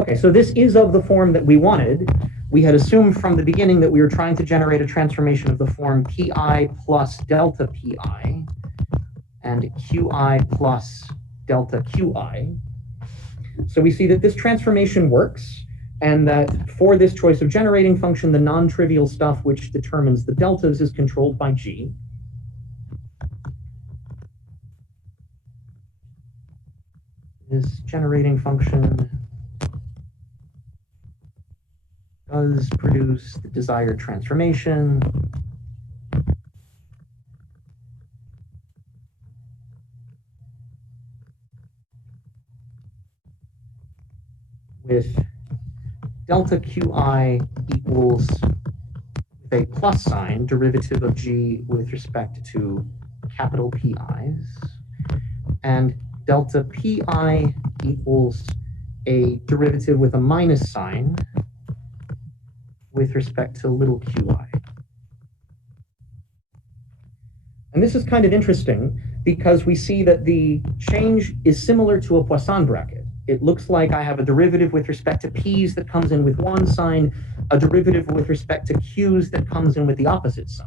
Okay, so this is of the form that we wanted. We had assumed from the beginning that we were trying to generate a transformation of the form pi plus delta pi and qi plus delta qi. So we see that this transformation works, and that for this choice of generating function, the non-trivial stuff which determines the deltas is controlled by g. This generating function does produce the desired transformation. With delta qi equals with a plus sign, derivative of g with respect to capital Pi's, and delta pi equals a derivative with a minus sign with respect to little qi. And this is kind of interesting because we see that the change is similar to a Poisson bracket. It looks like I have a derivative with respect to p's that comes in with one sign, a derivative with respect to q's that comes in with the opposite sign.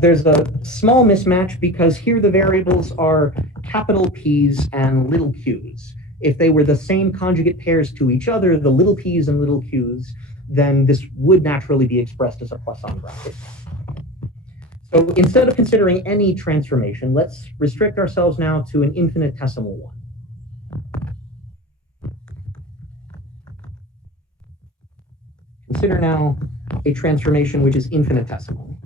There's a small mismatch because here the variables are capital P's and little q's. If they were the same conjugate pairs to each other, the little p's and little q's, then this would naturally be expressed as a Poisson bracket. So instead of considering any transformation, let's restrict ourselves now to an infinitesimal one. Consider now a transformation which is infinitesimal.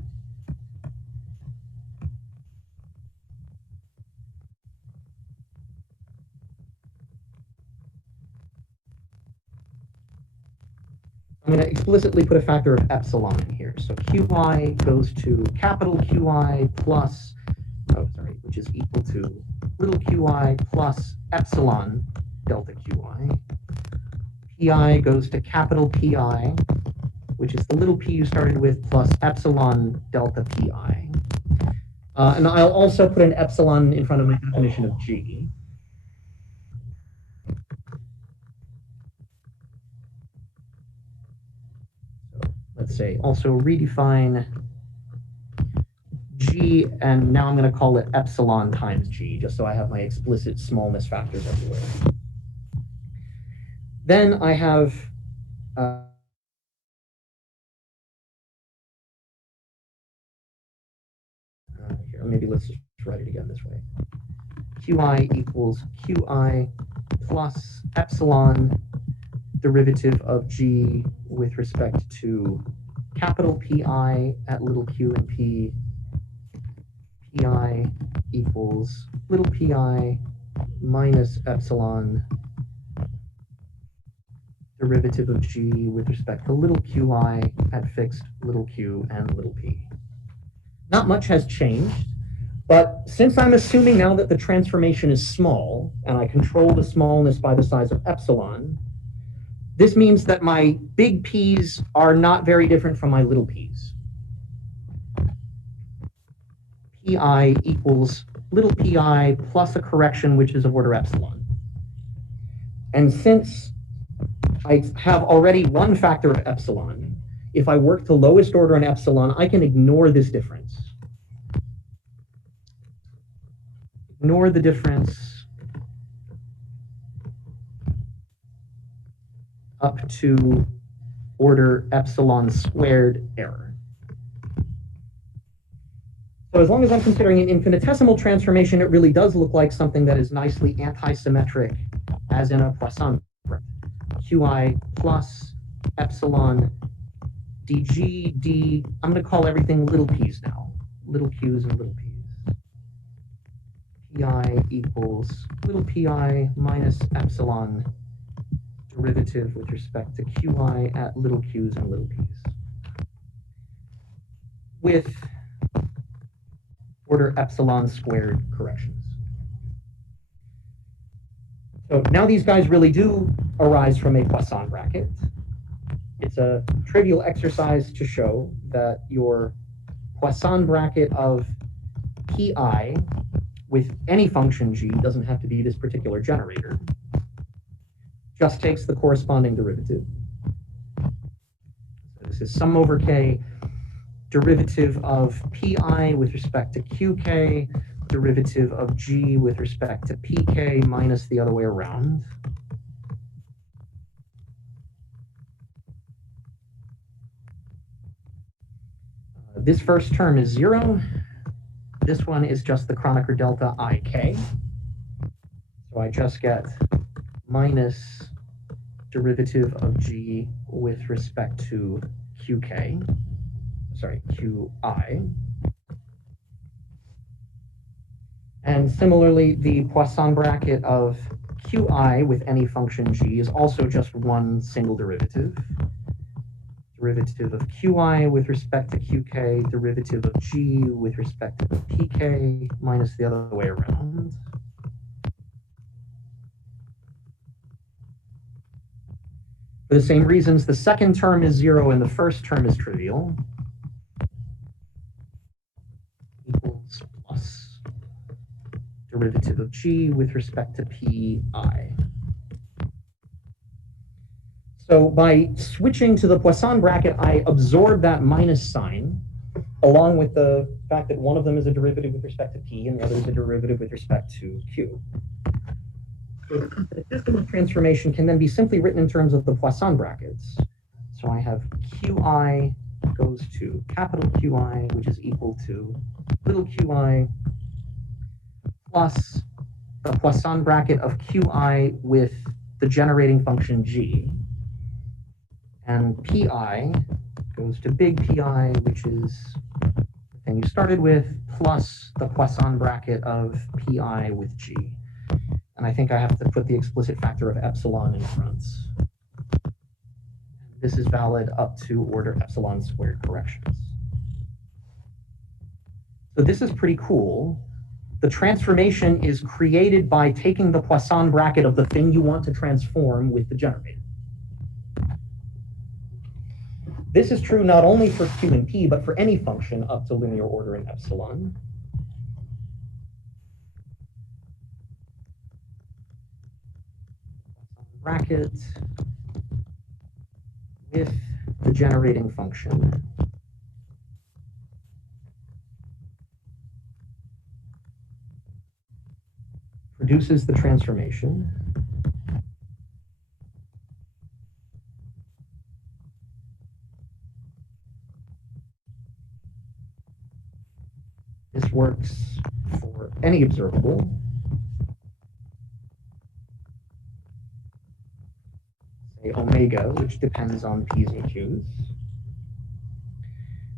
I'm going to explicitly put a factor of epsilon in here. So qi goes to capital Qi plus, which is equal to little qi plus epsilon delta qi. Pi goes to capital Pi, which is the little p you started with, plus epsilon delta pi. And I'll also put an epsilon in front of my definition of g. Let's say also redefine g, and now I'm going to call it epsilon times g, just so I have my explicit smallness factors everywhere. Then I have here, maybe let's just write it again this way. Qi equals qi plus epsilon derivative of g with respect to capital Pi at little q and p. Pi equals little pi minus epsilon derivative of g with respect to little qi at fixed little q and little p. Not much has changed, but since I'm assuming now that the transformation is small, and I control the smallness by the size of epsilon, this means that my big P's are not very different from my little p's. pi equals little pi plus a correction which is of order epsilon. And since I have already one factor of epsilon, if I work to lowest order in epsilon, I can ignore this difference. Ignore the difference up to order epsilon squared error. So as long as I'm considering an infinitesimal transformation, it really does look like something that is nicely anti-symmetric, as in a Poisson qi plus epsilon dg d. I'm going to call everything little p's now, little q's and little p's. Pi equals little pi minus epsilon derivative with respect to qi at little q's and little p's, with order epsilon squared corrections. So now these guys really do arise from a Poisson bracket. It's a trivial exercise to show that your Poisson bracket of pi with any function g, doesn't have to be this particular generator, just takes the corresponding derivative. So this is sum over k, derivative of pi with respect to qk, derivative of g with respect to pk minus the other way around. This first term is 0. This one is just the Kronecker delta ik. So I just get minus derivative of g with respect to qi. And similarly, the Poisson bracket of qi with any function g is also just one single derivative. Derivative of qi with respect to qk, derivative of g with respect to pk, minus the other way around. For the same reasons, the second term is 0 and the first term is trivial. Equals plus derivative of g with respect to pi. So by switching to the Poisson bracket, I absorb that minus sign, along with the fact that one of them is a derivative with respect to p and the other is a derivative with respect to q. So the system of transformation can then be simply written in terms of the Poisson brackets. So I have qi goes to capital Qi, which is equal to little qi, plus the Poisson bracket of qi with the generating function g. And pi goes to big pi, which is the thing you started with, plus the Poisson bracket of pi with g. And I think I have to put the explicit factor of epsilon in front. This is valid up to order epsilon squared corrections. So this is pretty cool. The transformation is created by taking the Poisson bracket of the thing you want to transform with the generator. This is true not only for q and p, but for any function up to linear order in epsilon. Bracket with the generating function produces the transformation. This works for any observable. Say omega, which depends on p's and q's.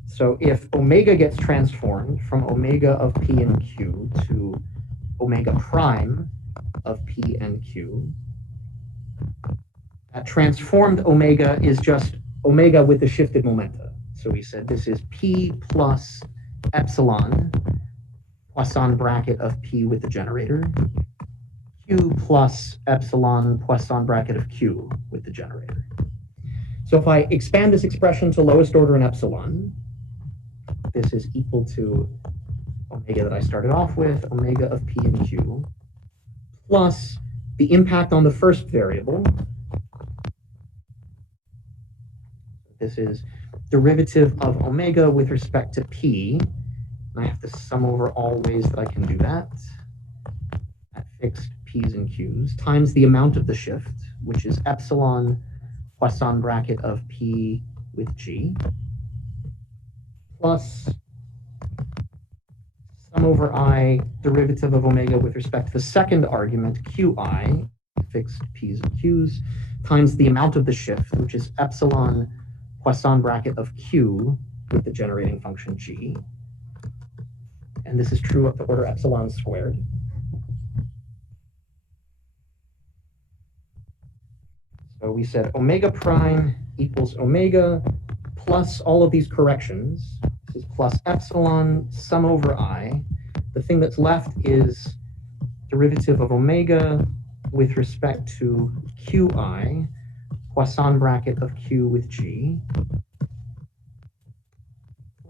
So if omega gets transformed from omega of p and q to omega prime of p and q, that transformed omega is just omega with the shifted momenta. So we said this is p plus epsilon, Poisson bracket of p with the generator, q plus epsilon, Poisson bracket of q with the generator. So if I expand this expression to lowest order in epsilon, this is equal to omega that I started off with, omega of P and Q, plus the impact on the first variable. This is derivative of omega with respect to P. And I have to sum over all ways that I can do that at fixed P's and Q's, times the amount of the shift, which is epsilon Poisson bracket of P with G, plus sum over I derivative of omega with respect to the second argument, Qi, fixed P's and Q's, times the amount of the shift, which is epsilon Poisson bracket of Q with the generating function G. And this is true up to order epsilon squared. So we said omega prime equals omega plus all of these corrections. This is plus epsilon sum over I. The thing that's left is derivative of omega with respect to Qi, Poisson bracket of Q with G,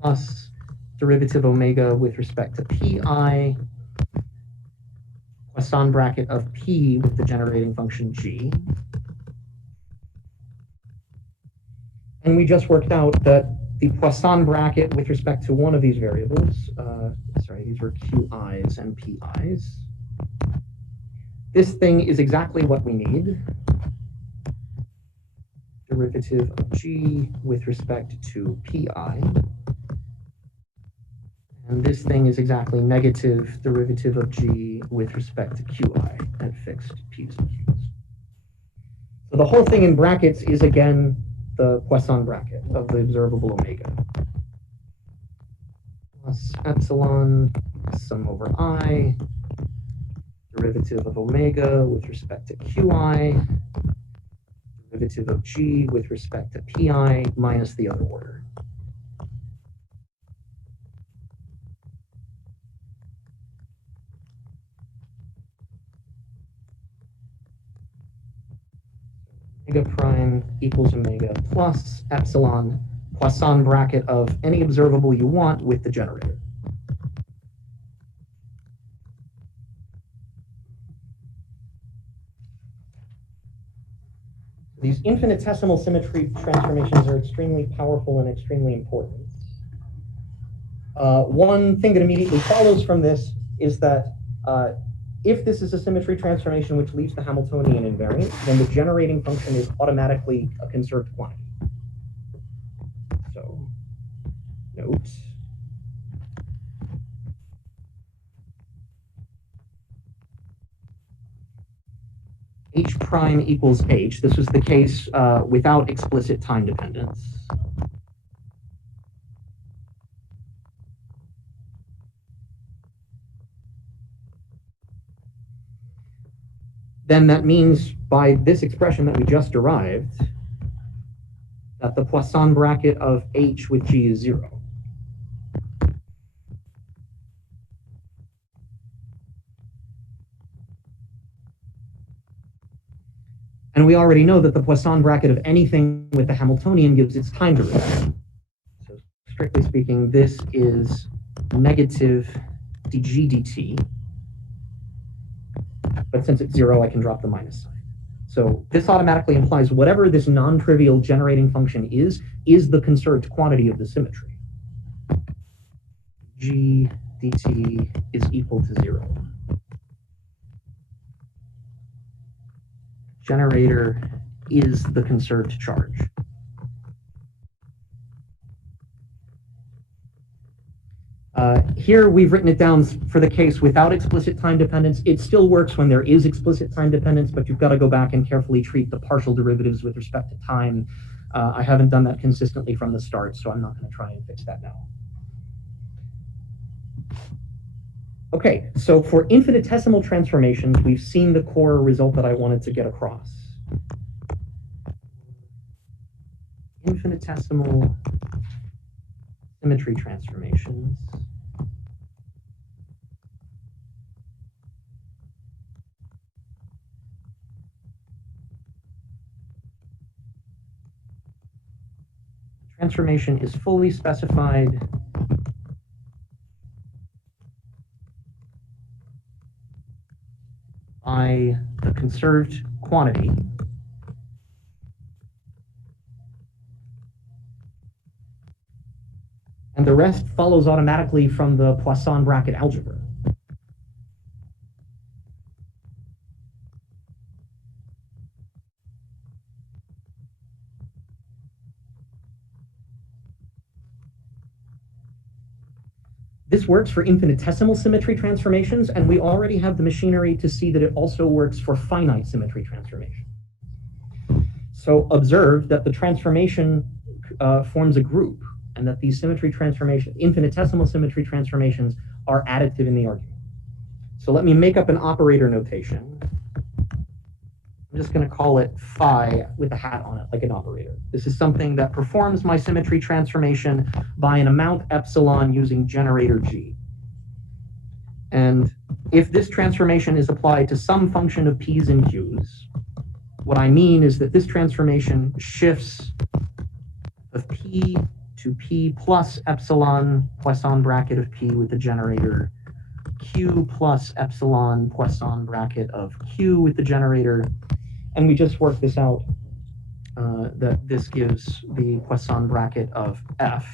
plus derivative omega with respect to Pi, Poisson bracket of P with the generating function G. And we just worked out that the Poisson bracket with respect to one of these variables, these were Qi's and Pi's. This thing is exactly what we need. Derivative of G with respect to Pi. And this thing is exactly negative derivative of G with respect to Qi at fixed P's and Q's. So the whole thing in brackets is again the Poisson bracket of the observable omega. Plus epsilon sum over I, derivative of omega with respect to Qi, derivative of G with respect to Pi minus the other order. Omega prime equals omega plus epsilon Poisson bracket of any observable you want with the generator. These infinitesimal symmetry transformations are extremely powerful and extremely important. One thing that immediately follows from this is that if this is a symmetry transformation which leaves the Hamiltonian invariant, then the generating function is automatically a conserved quantity. So, note. H prime equals H. This was the case without explicit time dependence. Then that means by this expression that we just derived, that the Poisson bracket of H with G is 0. And we already know that the Poisson bracket of anything with the Hamiltonian gives its time derivative. So strictly speaking, this is negative dg dt. But since it's 0, I can drop the minus sign. So this automatically implies whatever this non-trivial generating function is the conserved quantity of the symmetry. G dt is equal to 0. Generator is the conserved charge. Here we've written it down for the case without explicit time dependence. It still works when there is explicit time dependence, but you've got to go back and carefully treat the partial derivatives with respect to time. I haven't done that consistently from the start, so I'm not going to try and fix that now. Okay, so for infinitesimal transformations, we've seen the core result that I wanted to get across. Infinitesimal symmetry transformations. Transformation is fully specified conserved quantity. And the rest follows automatically from the Poisson bracket algebra. This works for infinitesimal symmetry transformations, and we already have the machinery to see that it also works for finite symmetry transformations. So observe that the transformation forms a group, and that these symmetry transformations, infinitesimal symmetry transformations, are additive in the argument. So let me make up an operator notation. I'm just going to call it phi with a hat on it, like an operator. This is something that performs my symmetry transformation by an amount epsilon using generator G. And if this transformation is applied to some function of p's and q's, what I mean is that this transformation shifts of p to p plus epsilon Poisson bracket of p with the generator, q plus epsilon Poisson bracket of q with the generator, and we just work this out, that this gives the Poisson bracket of f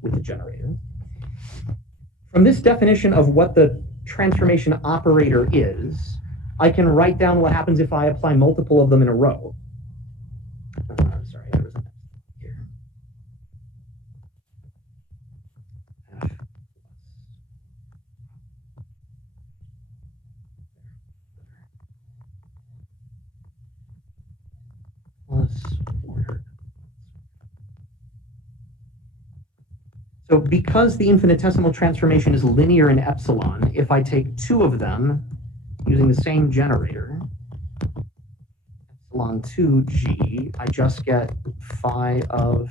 with the generator. From this definition of what the transformation operator is, I can write down what happens if I apply multiple of them in a row. Sorry, there was an F here. F plus order. So because the infinitesimal transformation is linear in epsilon, if I take two of them using the same generator, epsilon 2g, I just get phi of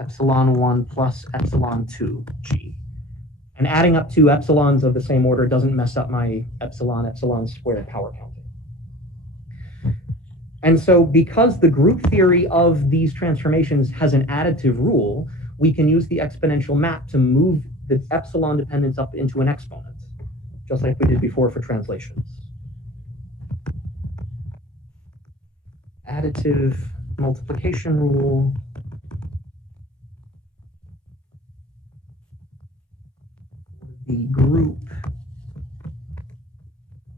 epsilon 1 plus epsilon 2g. And adding up two epsilons of the same order doesn't mess up my epsilon squared power counting. And so because the group theory of these transformations has an additive rule, we can use the exponential map to move the epsilon dependence up into an exponent, just like we did before for translations. Additive multiplication rule. The group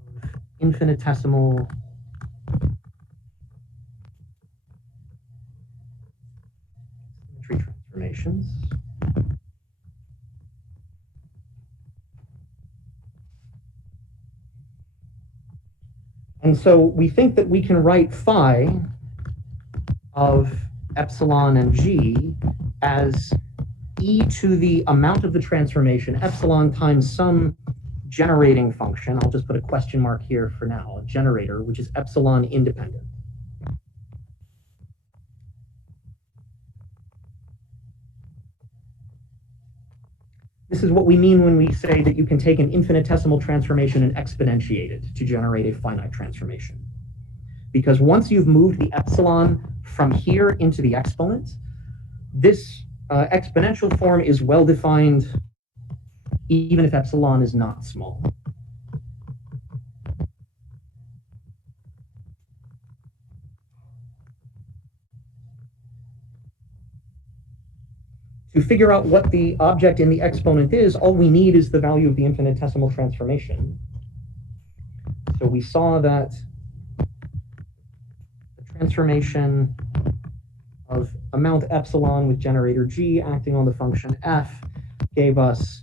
of infinitesimal symmetry transformations. And so we think that we can write phi of epsilon and g as e to the amount of the transformation, epsilon times some generating function. I'll just put a question mark here for now, a generator, which is epsilon independent. This is what we mean when we say that you can take an infinitesimal transformation and exponentiate it to generate a finite transformation. Because once you've moved the epsilon from here into the exponent, this exponential form is well defined even if epsilon is not small. To figure out what the object in the exponent is, all we need is the value of the infinitesimal transformation. So we saw that the transformation of amount epsilon with generator g acting on the function f gave us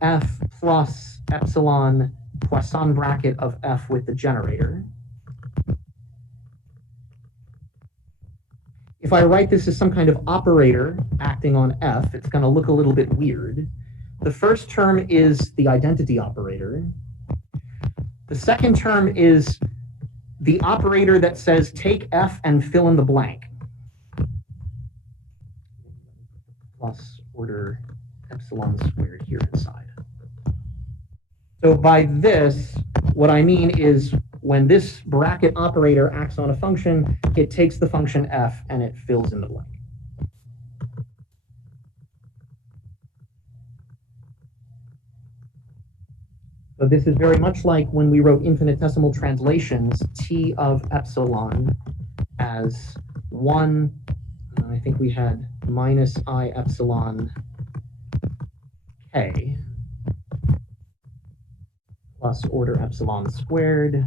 f plus epsilon Poisson bracket of f with the generator. If I write this as some kind of operator acting on f, it's going to look a little bit weird. The first term is the identity operator. The second term is the operator that says take f and fill in the blank. Plus order epsilon squared here inside. So by this, what I mean is when this bracket operator acts on a function, it takes the function f and it fills in the blank. So this is very much like when we wrote infinitesimal translations, t of epsilon as 1, I think we had minus I epsilon k plus order epsilon squared.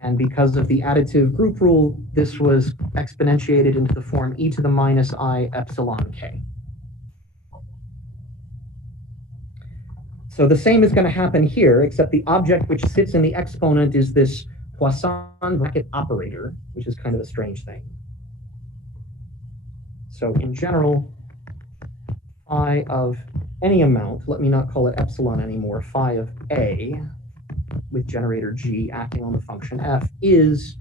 And because of the additive group rule, this was exponentiated into the form e to the minus I epsilon k. So the same is going to happen here, except the object which sits in the exponent is this Poisson bracket operator, which is kind of a strange thing. So in general, phi of any amount, let me not call it epsilon anymore, phi of a with generator g acting on the function f is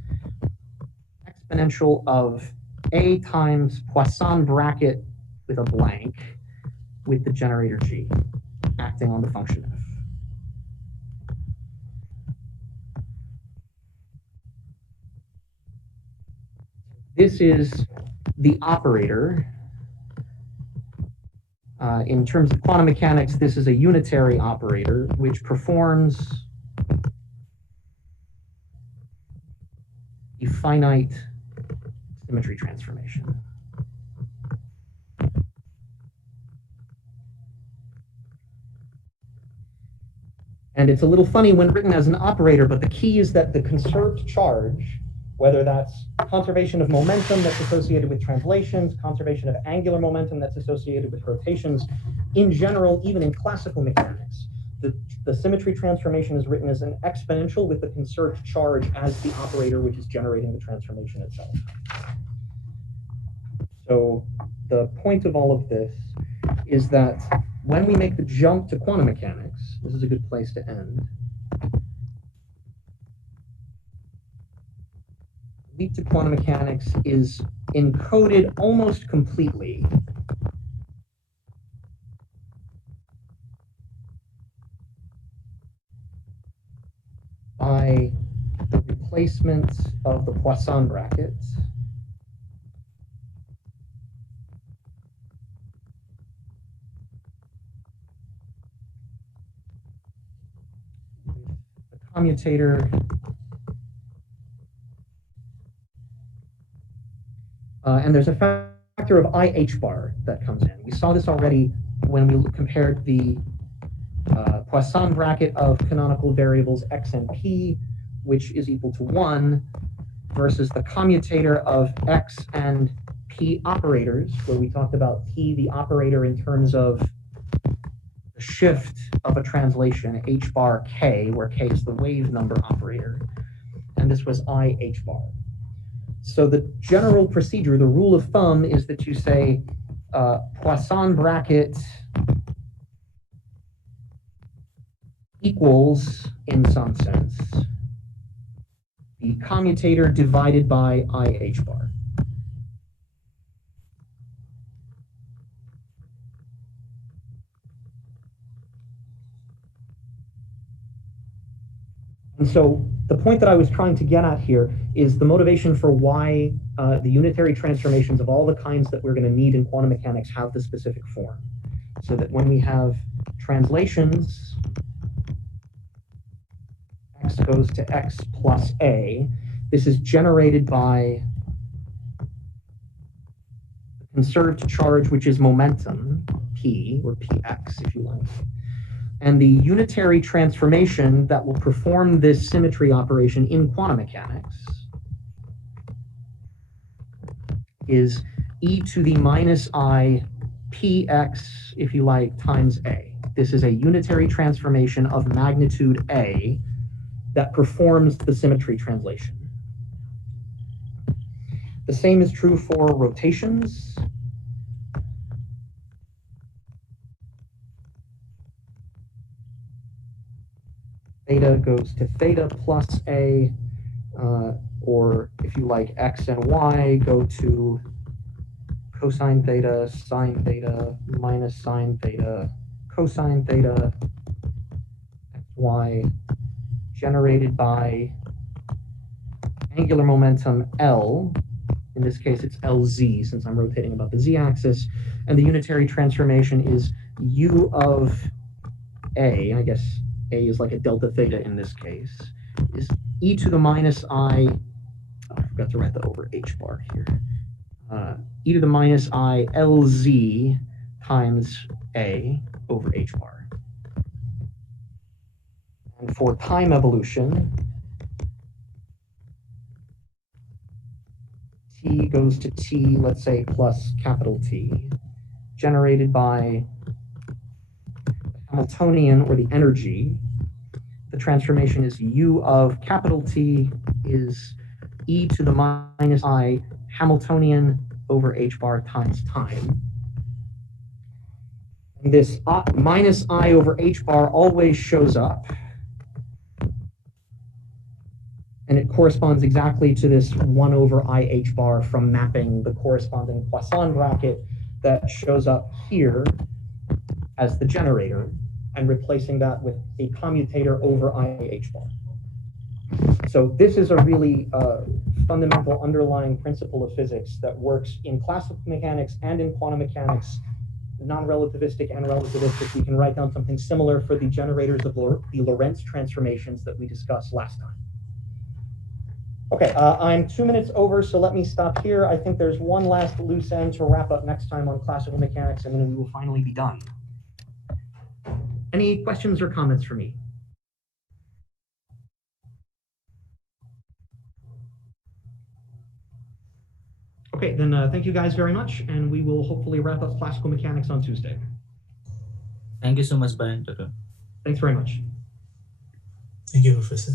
exponential of a times Poisson bracket with a blank with the generator g acting on the function f. This is the operator. In terms of quantum mechanics, this is a unitary operator which performs a finite symmetry transformation. And it's a little funny when written as an operator, but the key is that the conserved charge, whether that's conservation of momentum that's associated with translations, conservation of angular momentum that's associated with rotations, in general, even in classical mechanics, the symmetry transformation is written as an exponential with the conserved charge as the operator which is generating the transformation itself. So the point of all of this is that when we make the jump to quantum mechanics, this is a good place to end. Leap to quantum mechanics is encoded almost completely by the replacement of the Poisson bracket with the commutator and there's a factor of IH bar that comes in. We saw this already when we compared the Poisson bracket of canonical variables x and p, which is equal to 1, versus the commutator of x and p operators, where we talked about p, the operator, in terms of the shift of a translation, h bar k, where k is the wave number operator, and this was IH bar. So the general procedure, the rule of thumb, is that you say Poisson bracket equals, in some sense, the commutator divided by IH bar. And so the point that I was trying to get at here is the motivation for why the unitary transformations of all the kinds that we're going to need in quantum mechanics have the specific form. So that when we have translations, x goes to x plus a, this is generated by the conserved charge, which is momentum, p, or px, if you like. And the unitary transformation that will perform this symmetry operation in quantum mechanics is e to the minus I px, if you like, times a. This is a unitary transformation of magnitude a that performs the symmetry translation. The same is true for rotations. Theta goes to theta plus a, or if you like, x and y go to cosine theta, sine theta, minus sine theta, cosine theta, xy, generated by angular momentum L. In this case, it's Lz, since I'm rotating about the z-axis. And the unitary transformation is u of A, I guess A is like a delta theta in this case, is e to the minus I, I forgot to write the over h bar here, e to the minus I Lz times A over h bar. And for time evolution, T goes to T, let's say, plus capital T, generated by Hamiltonian, or the energy. The transformation is U of capital T is e to the minus I Hamiltonian over h bar times time. And this minus I over h bar always shows up. And it corresponds exactly to this 1 over I h bar from mapping the corresponding Poisson bracket that shows up here as the generator, and replacing that with a commutator over I h bar. So this is a really fundamental underlying principle of physics that works in classical mechanics and in quantum mechanics, non-relativistic and relativistic. We can write down something similar for the generators of the Lorentz transformations that we discussed last time. Okay, I'm 2 minutes over, so let me stop here. I think there's one last loose end to wrap up next time on classical mechanics, and then we will finally be done. Any questions or comments for me? Okay, then thank you guys very much, and we will hopefully wrap up classical mechanics on Tuesday. Thank you so much, Brian. Thanks very much. Thank you, Professor.